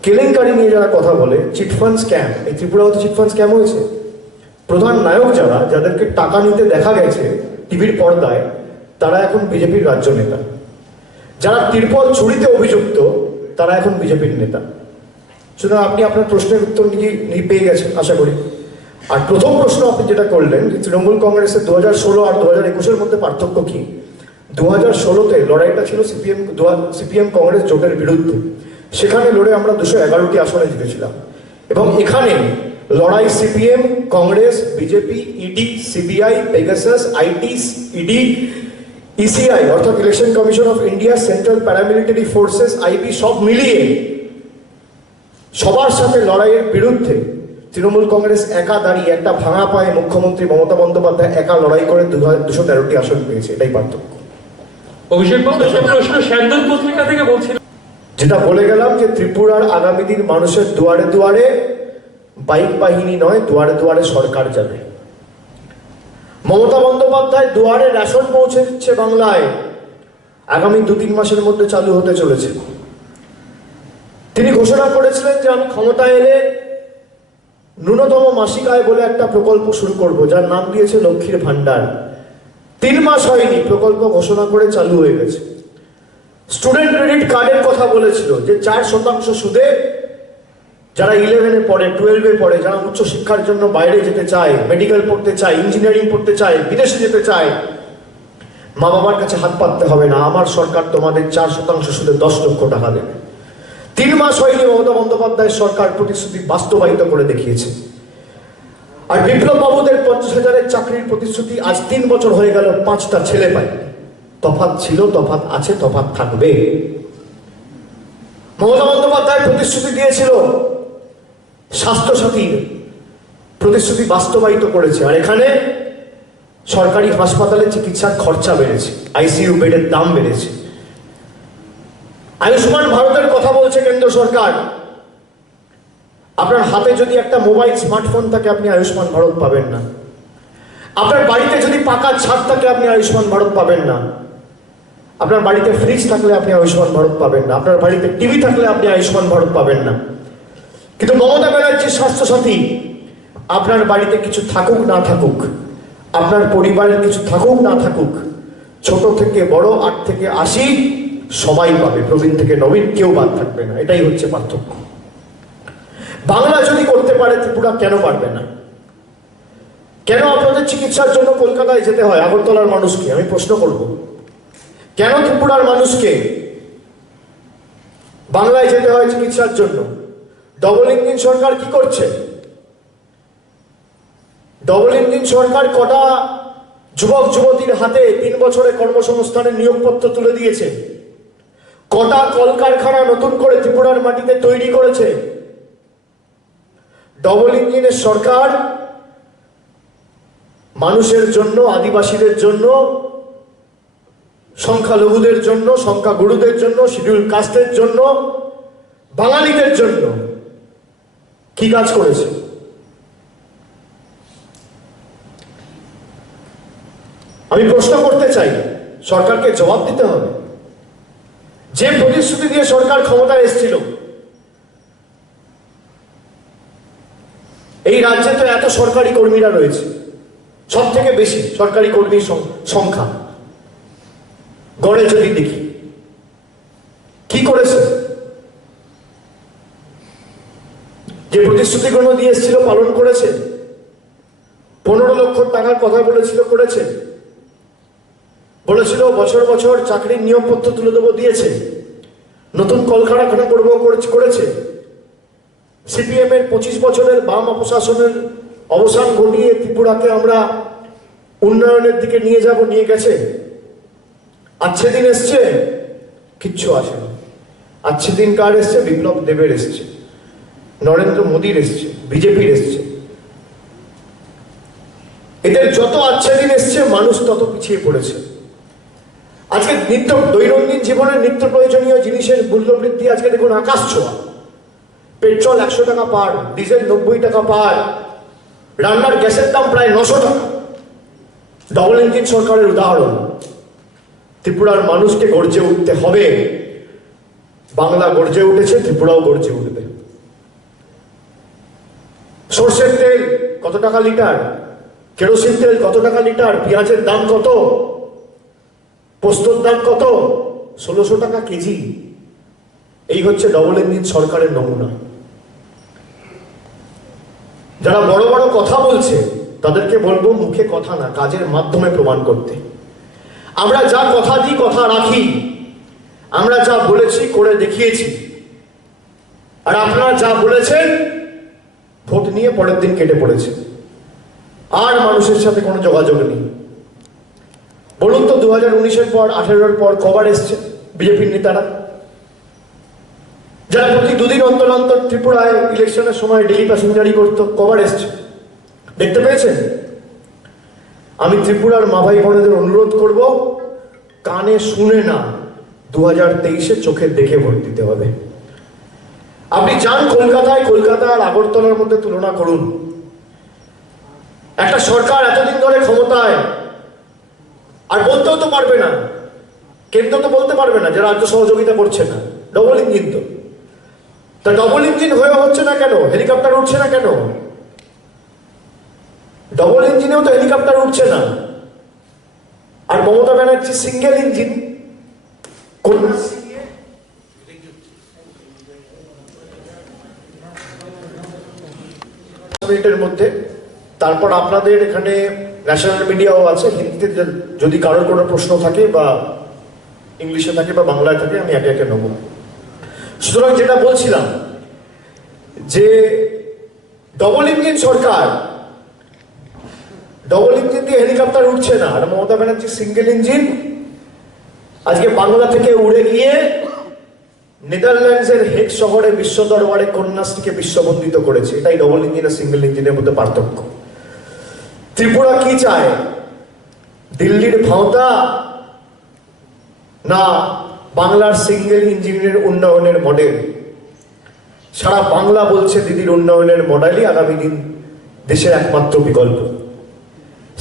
কেলেঙ্কারি নিয়ে যারা কথা বলে, চিটফান্ড স্ক্যাম, এই ত্রিপুরাতে চিটফান্ড স্ক্যাম হয়েছে। প্রধান নায়ক যাদেরকে টাকা নিতে দেখা গেছে টিভির পর্দায়, তারা এখন বিজেপির রাজ্য নেতা। যারা তিরপল চুরিতে অভিযুক্ত তারা এখন বিজেপির নেতা। সুতরাং আপনি আপনার প্রশ্নের উত্তর নিয়ে পেয়ে গেছেন আশা করি। আর প্রথম প্রশ্ন আপনি যেটা করলেন যে তৃণমূল কংগ্রেসের 2016 আর 2021-এর মধ্যে পার্থক্য কি? 2016-তে লড়াইটা ছিল সিপিএম কংগ্রেস জোটের বিরুদ্ধে। সেখানে লড়ে আমরা 211টি আসনে জিতেছিলাম। এবং এখানে লড়াই CPM, Congress, BJP, ED, CBI, Pegasus, IT, ED, ECI অর্থাৎ election commission of India, central paramilitary forces, IB সব মিলিয়ে সবার সাথে লড়াইয়ের বিরুদ্ধে তৃণমূল কংগ্রেস একা দাঁড়িয়ে একটা ভাঙা পায়ে মুখ্যমন্ত্রী মমতা বন্দ্যোপাধ্যায় একা লড়াই করে 213টি আসন পেয়েছে। এটাই পার্থক্য। অভিষেক বাবু, প্রশ্ন স্যান্ডল পত্রিকা থেকে বলছিল। যেটা বলে গেলাম যে ত্রিপুরার আগামী দিন মানুষের দুয়ারে দুয়ারে বাইক বাহিনী নয়, দুয়ারে দুয়ারে সরকার যাবে। মমতা বন্দ্যোপাধ্যায় দুয়ারে রেশন পৌঁছে দিচ্ছে বাংলায়, আগামী 2-3 মাসের মধ্যে চালু হতে চলেছে। তিনি ঘোষণা করেছিলেন যে আমি ক্ষমতায় এলে ন্যূনতম মাসিক আয় বলে একটা প্রকল্প শুরু করব, যার নাম দিয়েছে লক্ষ্মীর ভান্ডার। 3 মাস হয়নি প্রকল্প ঘোষণা করে চালু হয়ে গেছে। স্টুডেন্ট ক্রেডিট কার্ডের কথা বলেছিল যে 4% সুদে যারা 11-এ পড়ে, 12-এ পড়ে, যারা উচ্চশিক্ষার জন্য বাইরে যেতে চায়, মেডিকেল পড়তে চায়, ইঞ্জিনিয়ারিং পড়তে চায়, বিদেশে যেতে চায়, মা বাবার কাছে হাত পাততে হবে না, আমার সরকার তোমাদের 4% সুদে 10 লক্ষ টাকা দেবে। 3 মাস হয়নি মমতা বন্দ্যোপাধ্যায়ের সরকার প্রতিশ্রুতি বাস্তবায়িত করে দেখিয়েছে। আর বিপ্লব বাবুদের 50,000-এর চাকরির প্রতিশ্রুতি আজ 3 বছর হয়ে গেল, 5টা ছেলে পায়। তফাৎ ছিল, তফাৎ আছে, তফাৎ থাকবে। মমতা বন্দ্যোপাধ্যায় প্রতিশ্রুতি দিয়েছিল স্বাস্থ্যসাথীর প্রতিশ্রুতি বাস্তবায়িত করেছে। আর এখানে সরকারি হাসপাতালে চিকিৎসার খরচা বেড়েছে, আইসিইউ বেডের দাম বেড়েছে। আয়ুষ্মান ভারতের কথা বলছে কেন্দ্র সরকার। আপনার হাতে যদি একটা মোবাইল স্মার্টফোন থাকে আপনি আয়ুষ্মান ভারত পাবেন না। আপনার বাড়িতে যদি পাকা ছাদ থাকে আপনি আয়ুষ্মান ভারত পাবেন না। আপনার বাড়িতে ফ্রিজ থাকলে আপনি আয়ুষ্মান ভারত পাবেন না। আপনার বাড়িতে টিভি থাকলে আপনি আয়ুষ্মান ভারত পাবেন না। কিন্তু মমতা ব্যানার্জির স্বাস্থ্যসাথী আপনার বাড়িতে কিছু থাকুক না থাকুক, আপনার পরিবারের কিছু থাকুক না থাকুক, ছোট থেকে বড়, 8 থেকে 80 সবাই পাবে, প্রবীণ থেকে নবীন কেউ বাদ থাকবে না। এটাই হচ্ছে পার্থক্য। বাংলা যদি করতে পারে ত্রিপুরা কেন পারবে না? কেন আপনাদের চিকিৎসার জন্য কলকাতায় যেতে হয় আগরতলার মানুষকে? আমি প্রশ্ন করব, কেন ত্রিপুরার মানুষকে বাংলায় যেতে হয় চিকিৎসার জন্য? ডবল ইঞ্জিন সরকার কি করছে? ডবল ইঞ্জিন সরকার কটা যুবক যুবতীর হাতে 3 বছরে কর্মসংস্থানের নিয়োগপত্র তুলে দিয়েছে? কটা কলকারখানা নতুন করে ত্রিপুরার মাটিতে তৈরি করেছে? ডবল ইঞ্জিনের সরকার মানুষের জন্য, আদিবাসীদের জন্য, সংখ্যালঘুদের জন্য, সংখ্যাগুরুদের জন্য, শিডিউল কাস্টের জন্য, বাঙালিদের জন্য কি কাজ করেছে? আমি প্রশ্ন করতে চাই, সরকারকে জবাব দিতে হবে। যে প্রতিশ্রুতি দিয়ে সরকার ক্ষমতায় এসেছিল, এই রাজ্যে তো এত সরকারি কর্মীরা রয়েছে, সব থেকে বেশি সরকারি কর্মীর সংখ্যা গড়ে যদি দেখি, কি করেছে? যে প্রতিশ্রুতিগুলো দিয়ে এসেছিল পালন করেছে। 15 লক্ষ টাকার কথা বলেছিল, করেছে। বলেছিল বছর বছর চাকরির নিয়োগপত্র তুলে দেবো, দিয়েছে। নতুন কলকারখানা করবো, করেছে। সিপিএম এর 25 বছরের বাম অপশাসনের অবসান ঘটিয়ে ত্রিপুরাকে আমরা উন্নয়নের দিকে নিয়ে যাব, নিয়ে গেছে। আচ্ছে দিন এসছে, কিচ্ছু আসেনি। আচ্ছে দিন কার এসছে? বিপ্লব দেবের এসছে, নরেন্দ্র মোদীর এসছে, বিজেপির এসছে। এদের যত আচ্ছে দিন এসছে মানুষ তত পিছিয়ে পড়েছে। আজকে দৈনন্দিন জীবনের নিত্য প্রয়োজনীয় জিনিসের মূল্যবৃদ্ধি আজকে দেখুন আকাশ ছোঁয়া। পেট্রোল 100 টাকা পার, ডিজেল 90 টাকা পার, রান্নার গ্যাসের দাম প্রায় 900 টাকা। ডবল ইঞ্জিন সরকারের উদাহরণ। ত্রিপুরার মানুষকে গর্জে উঠতে হবে। বাংলা গর্জে উঠেছে, ত্রিপুরাও গর্জে উঠবে। সর্ষের তেল কত টাকা লিটার? কেরোসিন তেল কত টাকা লিটার? পেঁয়াজের দাম কত? পোস্তর দাম কত? 1600 টাকা কেজি। এই হচ্ছে ডবল ইঞ্জিন সরকারের নমুনা। যারা বড় বড় কথা বলছে তাদেরকে বলবো মুখে কথা না, কাজের মাধ্যমে প্রমাণ করতে। আমরা যা কথা দিই কথা রাখি, আমরা যা বলেছি করে দেখিয়েছি। আর আপনারা যা বলেছেন ভোট নিয়ে পরের দিন কেটে পড়েছে, আর মানুষের সাথে কোনো যোগাযোগ নেই। বলুন তো 2019-এর পর 18-এর পর কবার এসছে বিজেপির নেতারা, যারা প্রতি 2 দিন অন্তর অন্তর ত্রিপুরায় ইলেকশনের সময় ডেলি প্যাসেঞ্জারি করতো? কবার এসছে দেখতে পেয়েছেন? আমি ত্রিপুরার মা ভাই বোনেদের অনুরোধ করব, কানে শুনে না 2023-এ চোখে দেখে ভোট দিতে হবে। আপনি যান কলকাতায়, কলকাতা আর আগরতলার মধ্যে তুলনা করুন। একটা সরকার এতদিন ধরে ক্ষমতায়, আর বলতেও তো পারবে না, কেন্দ্র তো বলতে পারবে না যে রাজ্য সহযোগিতা করছে না, ডবল ইঞ্জিন তো। তা ডবল ইঞ্জিন হয়ে হচ্ছে না কেন? হেলিকপ্টার উঠছে না কেন? ডবল ইঞ্জিনেও তো হেলিকপ্টার উঠছে না। আর মমতা ব্যানার্জি সিঙ্গেল ইঞ্জিন মিনিটের মধ্যে। তারপর আপনাদের এখানে ন্যাশনাল মিডিয়াও আছে, হিন্দিতে যদি কারোর কোনো প্রশ্ন থাকে বা ইংলিশে থাকে বা বাংলায় থাকে আমি একে একে নেব। সুতরাং যেটা বলছিলাম যে ডবল ইঞ্জিন সরকার, ডবল ইঞ্জিন দিয়ে হেলিকপ্টার উঠছে না, আর মমতা ব্যানার্জি সিঙ্গেল ইঞ্জিন আজকে বাংলা থেকে উড়ে গিয়ে নেদারল্যান্ডসের হেগ শহরে বিশ্ব দরবারে কন্যাশ্রীকে বিশ্ববন্দিত করেছে। এটাই ডবল ইঞ্জিন আর সিঙ্গেল ইঞ্জিনের মধ্যে পার্থক্য। ত্রিপুরা কি চায়? দিল্লির ভাওতা না বাংলার সিঙ্গেল ইঞ্জিনের উন্নয়নের মডেল? সারা বাংলা বলছে দিদির উন্নয়নের মডেলই আগামী দিন দেশের একমাত্র বিকল্প।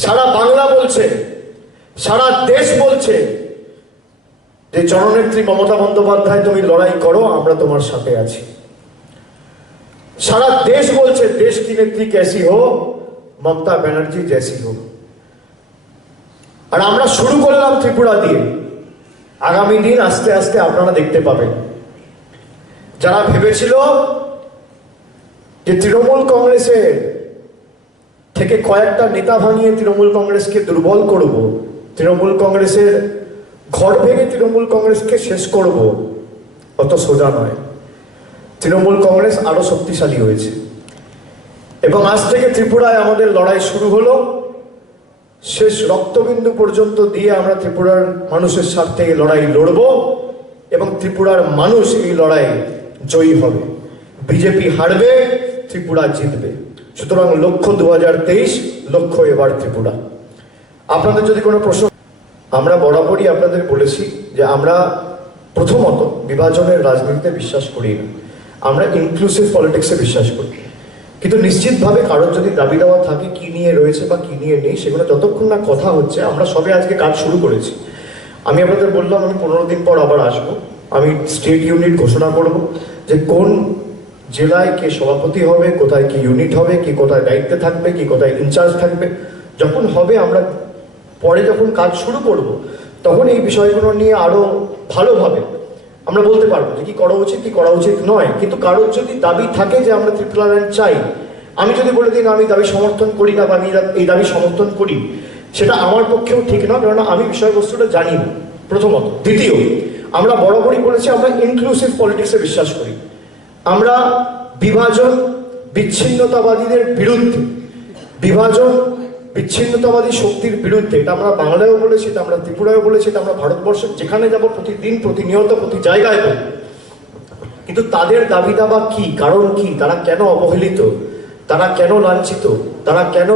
সারা বাংলা বলছে, সারা দেশ বলছে যে জননেত্রী মমতা বন্দ্যোপাধ্যায় তুমি লড়াই করো, আমরা তোমার সাথে আছি। সারা দেশ বলছে দেশ কি নেত্রী कैसी हो, মমতা ব্যানার্জি जैसी हो। আর আমরা শুরু করলাম ত্রিপুরা দিয়ে। আগামী দিন আস্তে আস্তে আপনারা দেখতে পাবেন। যারা ভেবেছিল যে তৃণমূল কংগ্রেসের থেকে কয়েকটা নেতা ভাঙিয়ে তৃণমূল কংগ্রেসকে দুর্বল করব, তৃণমূল কংগ্রেসের ঘর ভেঙে তৃণমূল কংগ্রেসকে শেষ করব, অত সোজা নয়। তৃণমূল কংগ্রেস আরো শক্তিশালী হয়েছে এবং আজ থেকে ত্রিপুরায় আমাদের লড়াই শুরু হলো। শেষ রক্তবিন্দু পর্যন্ত দিয়ে আমরা ত্রিপুরার মানুষের স্বার্থে এই লড়াই লড়ব এবং ত্রিপুরার মানুষ এই লড়াই জয়ী হবে। বিজেপি হারবে, ত্রিপুরা জিতবে। সুতরাং লক্ষ্য 2023, লক্ষ্য এবার ত্রিপুরা। আপনাদের যদি কোনো প্রশ্ন, আমরা বরাবরই আপনাদের বলেছি যে আমরা প্রথমত বিভাজনের রাজনীতিতে বিশ্বাস করি না, আমরা ইনক্লুসিভ পলিটিক্সে বিশ্বাস করি। কিন্তু নিশ্চিতভাবে কারোর যদি দাবি দেওয়া থাকে কি নিয়ে রয়েছে বা কি নিয়ে নেই, সেগুলো যতক্ষণ না কথা হচ্ছে, আমরা সবে আজকে কাজ শুরু করেছি। আমি আপনাদের বললাম আমি 15 দিন পর আবার আসবো। আমি স্টেট ইউনিট ঘোষণা করব যে কোন জেলায় কে সভাপতি হবে, কোথায় কি ইউনিট হবে, কি কোথায় দায়িত্বে থাকবে, কি কোথায় ইনচার্জ থাকবে। যখন হবে, আমরা পরে যখন কাজ শুরু করব, তখন এই বিষয়গুলো নিয়ে আরো ভালোভাবে আমরা বলতে পারবো যে কি করা উচিত কি করা উচিত নয়। কিন্তু কারোর যদি দাবি থাকে যে আমরা ত্রিপুরা ল্যান্ড চাই, আমি যদি বলে দিই না আমি দাবি সমর্থন করি না বা আমি এই দাবি সমর্থন করি, সেটা আমার পক্ষেও ঠিক না, কেননা আমি বিষয়বস্তুটা জানি না, প্রথমত। দ্বিতীয়, আমরা বরাবরই বলেছি আমরা ইনক্লুসিভ পলিটিক্সে বিশ্বাস করি। আমরা বিভাজন বিচ্ছিন্নতাবাদীদের বিরুদ্ধে, বিভাজন বিচ্ছিন্নতাবাদী শক্তির বিরুদ্ধে, এটা আমরা বাংলায়ও বলেছি, এটা আমরা ত্রিপুরায়ও বলেছি, এটা আমরা ভারতবর্ষের যেখানে যাব প্রতিদিন প্রতিনিয়ত প্রতি জায়গায় বলি। কিন্তু তাদের দাবি দাবা কি, কারণ কি, তারা কেন অবহেলিত, তারা কেন লাঞ্ছিত, তারা কেন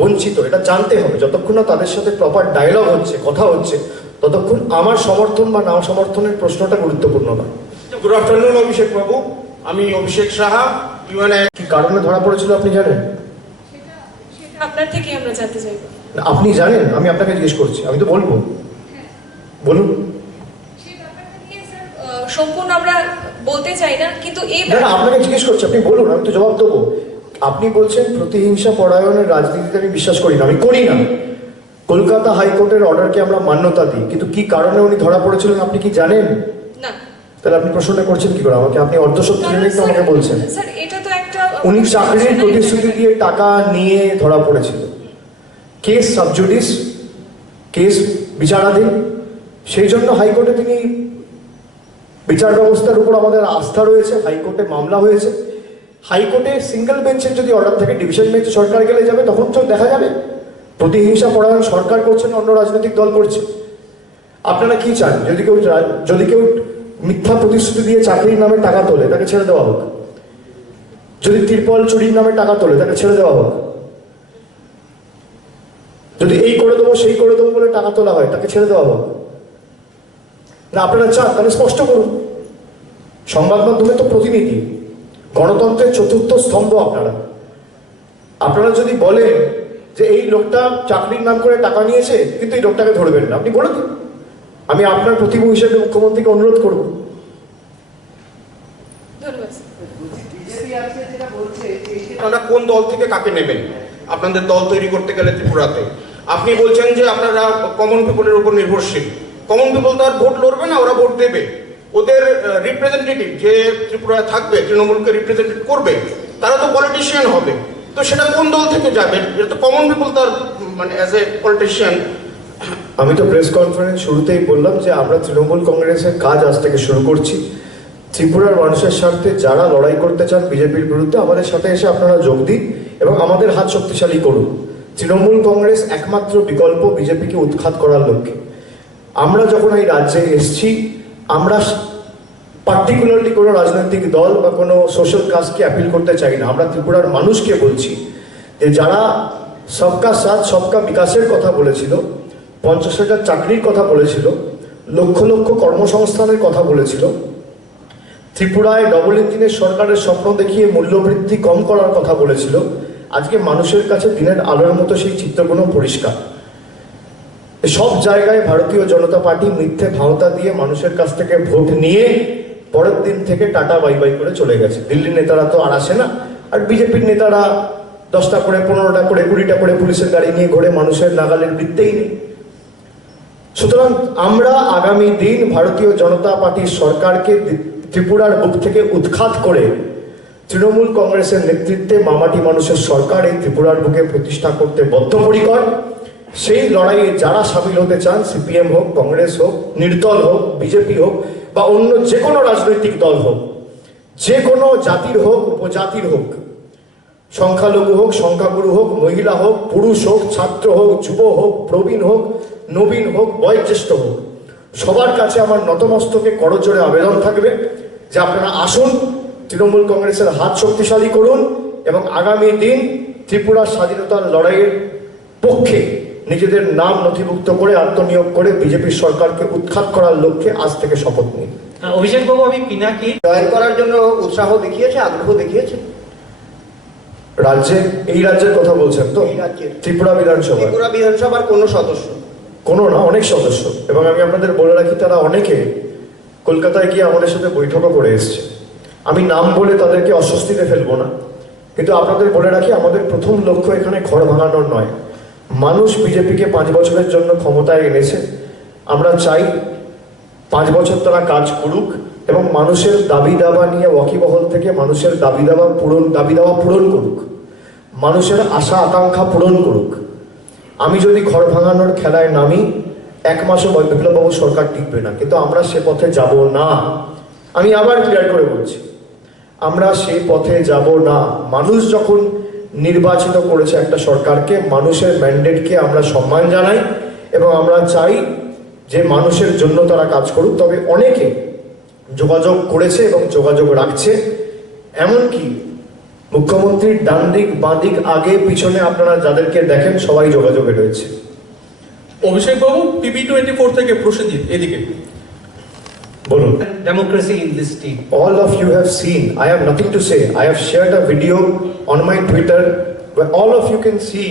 বঞ্চিত, এটা জানতে হবে। যতক্ষণ না তাদের সাথে প্রপার ডায়লগ হচ্ছে, কথা হচ্ছে, ততক্ষণ আমার সমর্থন বা না সমর্থনের প্রশ্নটা গুরুত্বপূর্ণ নয়। গুড আফটারনুন অভিষেক বাবু, আমি অভিষেক সাহা। কি কারণে ধরা পড়েছিল আপনি জানেন? সেটা আপনার থেকে আমরা জানতে চাইবো। আপনি জানেন? আমি আপনাকে জিজ্ঞেস করছি, আমি তো বলবো। বলুন। সেই ব্যাপারটা নিয়ে স্যার সম্পূর্ণ আমরা বলতে চাই না, কিন্তু এই না, আপনাকে জিজ্ঞেস করছি, আপনি বলুন, আমি তো জবাব দেবো। আপনি বলছেন প্রতিহিংসা পরায়ণের রাজনীতিতে আমি বিশ্বাস করি না, আমি করি না। কলকাতা হাইকোর্টের অর্ডারকে আমরা মান্যতা দিই, কিন্তু কি কারণে উনি ধরা পড়েছিলেন আপনি কি জানেন? না। তাহলে আপনি প্রশ্নটা করছেন কি করে আমাকে? আপনি অর্ধসত্য জেনেই তো আমাকে বলছেন। স্যার এটা তো একটা, উনি চাকরির প্রতিশ্রুতি দিয়ে টাকা নিয়ে ধরা পড়েছিল। কেস সাবজুডিস, কেস বিচারাধীন, সেই জন্য হাইকোর্টে তিনি, বিচার ব্যবস্থার উপর আমাদের আস্থা রয়েছে, হাইকোর্টে মামলা হয়েছে। হাইকোর্টে সিঙ্গেল বেঞ্চের যদি অর্ডার থাকে, ডিভিশন বেঞ্চে সরকার গেলে যাবে, তখন তো দেখা যাবে প্রতিহিংসা পরায়ণ সরকার করছেন, অন্য রাজনৈতিক দল করছে। আপনারা কি চান? যদি কেউ মিথ্যা প্রতিশ্রুতি দিয়ে চাকরির নামে টাকা তোলে, তাকে ছেড়ে দেওয়া হোক। যদি তিরপল চুরির নামে টাকা তোলে, তাকে ছেড়ে দেওয়া হোক। যদি এই করে দেবো সেই করে দেবো বলে টাকা তোলা হয়, তাকে ছেড়ে দেওয়া হোক। না আপনারা চান তাহলে স্পষ্ট করুন। সংবাদ মাধ্যমে তো প্রতিনিধি, গণতন্ত্রের চতুর্থ স্তম্ভ আপনারা। আপনারা যদি বলেন যে এই লোকটা চাকরির নাম করে টাকা নিয়েছে কিন্তু এই লোকটাকে ধরবেন না, আপনি বলে দিন। আমি আপনার প্রতিভু হিসেবে মুখ্যমন্ত্রীকে অনুরোধ করব। ধন্যবাদ স্যার। বিজেপি আজকে যেটা বলছে যে আপনারা কোন দল থেকে কাকে নেবেন আপনাদের দল তৈরি করতে গেলে ত্রিপুরাতে, আপনি বলছেন যে আপনারা কমন পিপলের উপর নির্ভরশীল। কমন পিপল তো আর ভোট লড়বে না, ওরা ভোট দেবে। ওদের রিপ্রেজেন্টেটিভ যে ত্রিপুরায় থাকবে, তৃণমূলকে রিপ্রেজেন্টেট করবে, তারা তো পলিটিশিয়ান হবে। তো সেটা কোন দল থেকে যাবে? এটা তো কমন পিপল তার মানে অ্যাজ এ পলিটিশিয়ান। আমি তো প্রেস কনফারেন্স শুরুতেই বললাম যে আমরা তৃণমূল কংগ্রেসের কাজ আজ থেকে শুরু করছি। ত্রিপুরার মানুষের স্বার্থে যারা লড়াই করতে চান বিজেপির বিরুদ্ধে, আমাদের সাথে এসে আপনারা যোগ দিন এবং আমাদের হাত শক্তিশালী করুন। তৃণমূল কংগ্রেস একমাত্র বিকল্প বিজেপিকে উৎখাত করার লক্ষ্যে। আমরা যখন এই রাজ্যে এসেছি, আমরা পার্টিকুলারলি কোনো রাজনৈতিক দল বা কোনো সোশ্যাল কাজকে অ্যাপিল করতে চাই না। আমরা ত্রিপুরার মানুষকে বলছি যে যারা সবকা সাথ সবকা বিকাশের কথা বলেছিল, 50,000 চাকরির কথা বলেছিল, লক্ষ লক্ষ কর্মসংস্থানের কথা বলেছিল, ত্রিপুরায় ডবল ইঞ্জিনের সরকারের স্বপ্ন দেখিয়ে মূল্যবৃদ্ধি কম করার কথা বলেছিল, আজকে মানুষের কাছে দিনের আলোর মতো সেই চিত্রগুলো পরিষ্কার। সব জায়গায় ভারতীয় জনতা পার্টি মিথ্যে ভাওতা দিয়ে মানুষের কাছ থেকে ভোট নিয়ে পরের দিন থেকে টাটা বাই বাই করে চলে গেছে। দিল্লির নেতারা তো আর আসে না, আর বিজেপির নেতারা 10টা করে 15টা করে 20টা করে পুলিশের গাড়ি নিয়ে ঘুরে মানুষের নাগালের বৃত্তেই নেই। সুতরাং আমরা আগামী দিন ভারতীয় জনতা পার্টির সরকারকে ত্রিপুরার বুক থেকে উৎখাত করে তৃণমূল কংগ্রেসের নেতৃত্বে মামাটি মানুষের সরকার এই ত্রিপুরার বুকে প্রতিষ্ঠা করতে বদ্ধপরিকর। সেই লড়াইয়ে যারা সামিল হতে চান, সিপিএম হোক, কংগ্রেস হোক, নির্দল হোক, বিজেপি হোক বা অন্য যে কোনো রাজনৈতিক দল হোক, যে কোনো জাতির হোক, উপজাতির হোক, সংখ্যালঘু হোক, সংখ্যাগুরু হোক, মহিলা হোক, পুরুষ হোক, ছাত্র হোক, যুব হোক, প্রবীণ হোক, নবীন হোক, বয়োজ্যেষ্ঠ হোক, সবার কাছে আমার নতমস্তকে করজোড়ে আবেদন থাকবে যে আপনারা আসুন, তৃণমূল কংগ্রেসের হাত শক্তিশালী করুন এবং আগামী দিন ত্রিপুরার স্বাধীনতার লড়াইয়ের পক্ষে নিজেদের নাম নথিভুক্ত করে আত্মনিয়োগ করে বিজেপির সরকারকে উৎখাত করার লক্ষ্যে আজ থেকে শপথ নিন। অভিষেক বাবু, আমি পিনাকি জয়েন করার জন্য উৎসাহ দেখিয়েছে, আগ্রহ দেখিয়েছে এই রাজ্যের কথা বলছেন তো? এই রাজ্যের ত্রিপুরা বিধানসভা, ত্রিপুরা বিধানসভার কোনো সদস্য? কোনো না, অনেক সদস্য। এবং আমি আপনাদের বলে রাখি, তারা অনেকে কলকাতায় গিয়ে আমাদের সাথে বৈঠকও করে এসছে। আমি নাম বলে তাদেরকে অস্বস্তিতে ফেলবো না, কিন্তু আপনাদের বলে রাখি, আমাদের প্রথম লক্ষ্য এখানে ঘর ভাঙানোর নয়। মানুষ বিজেপিকে 5 বছরের জন্য ক্ষমতায় এনেছে, আমরা চাই 5 বছর তারা কাজ করুক এবং মানুষের দাবি দাবা নিয়ে ওয়াকিবহল থেকে মানুষের দাবি দাবা পূরণ করুক, মানুষের আশা আকাঙ্ক্ষা পূরণ করুক। আমি যদি ঘর ভাঙানোর খেলায় নামি, 1 মাসও বিপ্লববাবু সরকার টিকবে না, কিন্তু আমরা সে পথে যাব না। আমি আবার ক্লিয়ার করে বলছি, আমরা সে পথে যাব না। মানুষ যখন নির্বাচিত করেছে একটা সরকারকে, মানুষের ম্যান্ডেটকে আমরা সম্মান জানাই এবং আমরা চাই যে মানুষের জন্য তারা কাজ করুক। তবে অনেকে যোগাযোগ করেছে এবং যোগাযোগ রাখছে, এমনকি মুখ্যমন্ত্রীর ডান দিক বাঁ দিক আগে পিছনে আপনারা যাদেরকে দেখেন সবাই যোগাযোগে রয়েছে। অভিষেক বাবু, PB24 থেকে প্রসেনজিৎ, এদিকে বলুন। Democracy in this state. All of you have seen, I have nothing to say. I have shared a video on my Twitter where all of you can see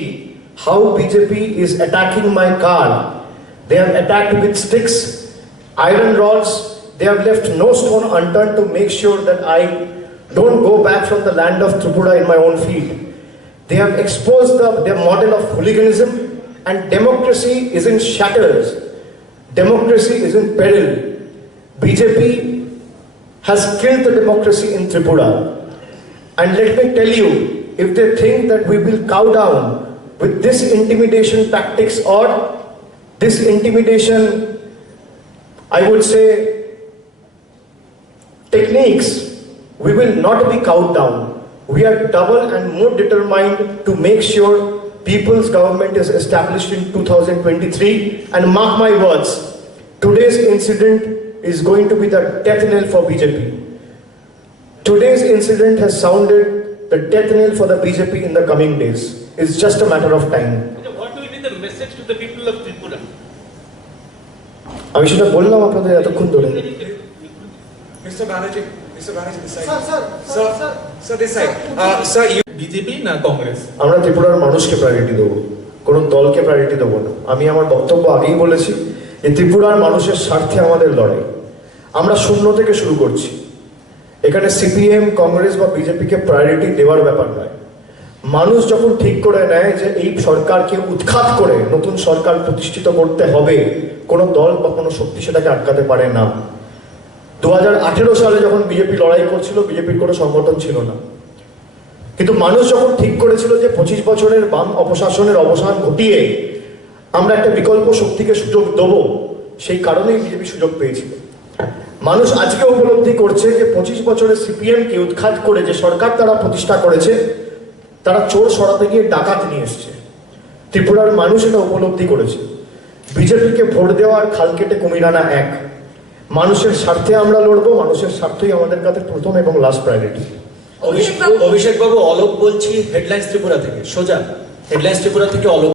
how BJP is attacking my car. They have attacked with sticks, iron rods. They have left no stone unturned to make sure that I don't go back from the land of Tripura in my own field. They have exposed their model of hooliganism, and democracy is in shatters. Democracy is in peril. BJP has killed the democracy in Tripura. And let me tell you, if they think that we will cow down with this intimidation tactics or this intimidation, I would say, techniques, we will not be cowed down. We are double and more determined to make sure people's government is established in 2023. And mark my words, today's incident is going to be the death knell for BJP. Today's incident has sounded the death knell for the BJP in the coming days. It's just a matter of time. What will be the message to the people of Tripura? আমি সেটা বললাম আপনাদের এতক্ষণ ধরে। Mr. Banerjee, this side. Sir, this side. Sir, you. BJP না কংগ্রেস? আমরা ত্রিপুরার মানুষকে প্রায়োরিটি দেবো, কোনো দলকে প্রায়োরিটি দেবো না। আমি আমার বক্তব্য আগেই বলেছি যে ত্রিপুরার মানুষের স্বার্থে আমাদের লড়াই। আমরা শূন্য থেকে শুরু করছি। এখানে সিপিএম, কংগ্রেস বা বিজেপিকে প্রায়োরিটি দেওয়ার ব্যাপার নয়। মানুষ যখন ঠিক করে নেয় যে এই সরকারকে উৎখাত করে নতুন সরকার প্রতিষ্ঠিত করতে হবে, কোনো দল বা কোনো শক্তি সেটাকে আটকাতে পারে না। 2018 সালে যখন বিজেপি লড়াই করছিল, বিজেপির কোনো সংগঠন ছিল না, কিন্তু মানুষ যখন ঠিক করেছিল যে 25 বছরের বাম অপশাসনের অবসান ঘটিয়ে আমরা একটা বিকল্প শক্তিকে সুযোগ দেবো, সেই কারণেই বিজেপি সুযোগ পেয়েছিল। মানুষ আজকে উপলব্ধি করছে যে 25 বছরের সিপিএমকে উৎখাত করে যে সরকার তারা প্রতিষ্ঠা করেছে, তারা চোর সরাতে গিয়ে ডাকাত নিয়ে এসছে। ত্রিপুরার মানুষ এটা উপলব্ধি করেছে। বিজেপিকে ভোট দেওয়ার খাল কেটে কুমির আনা এক। মানুষের স্বার্থে আমরা লড়বো, মানুষের স্বার্থই আমাদের কাছে প্রথম এবং লাস্ট প্রায়োরিটি। অভিষেক বাবু, অলোক বলছি, হেডলাইন্স ত্রিপুরা থেকে, সোজা হেডলাইন্স ত্রিপুরা থেকে অলোক।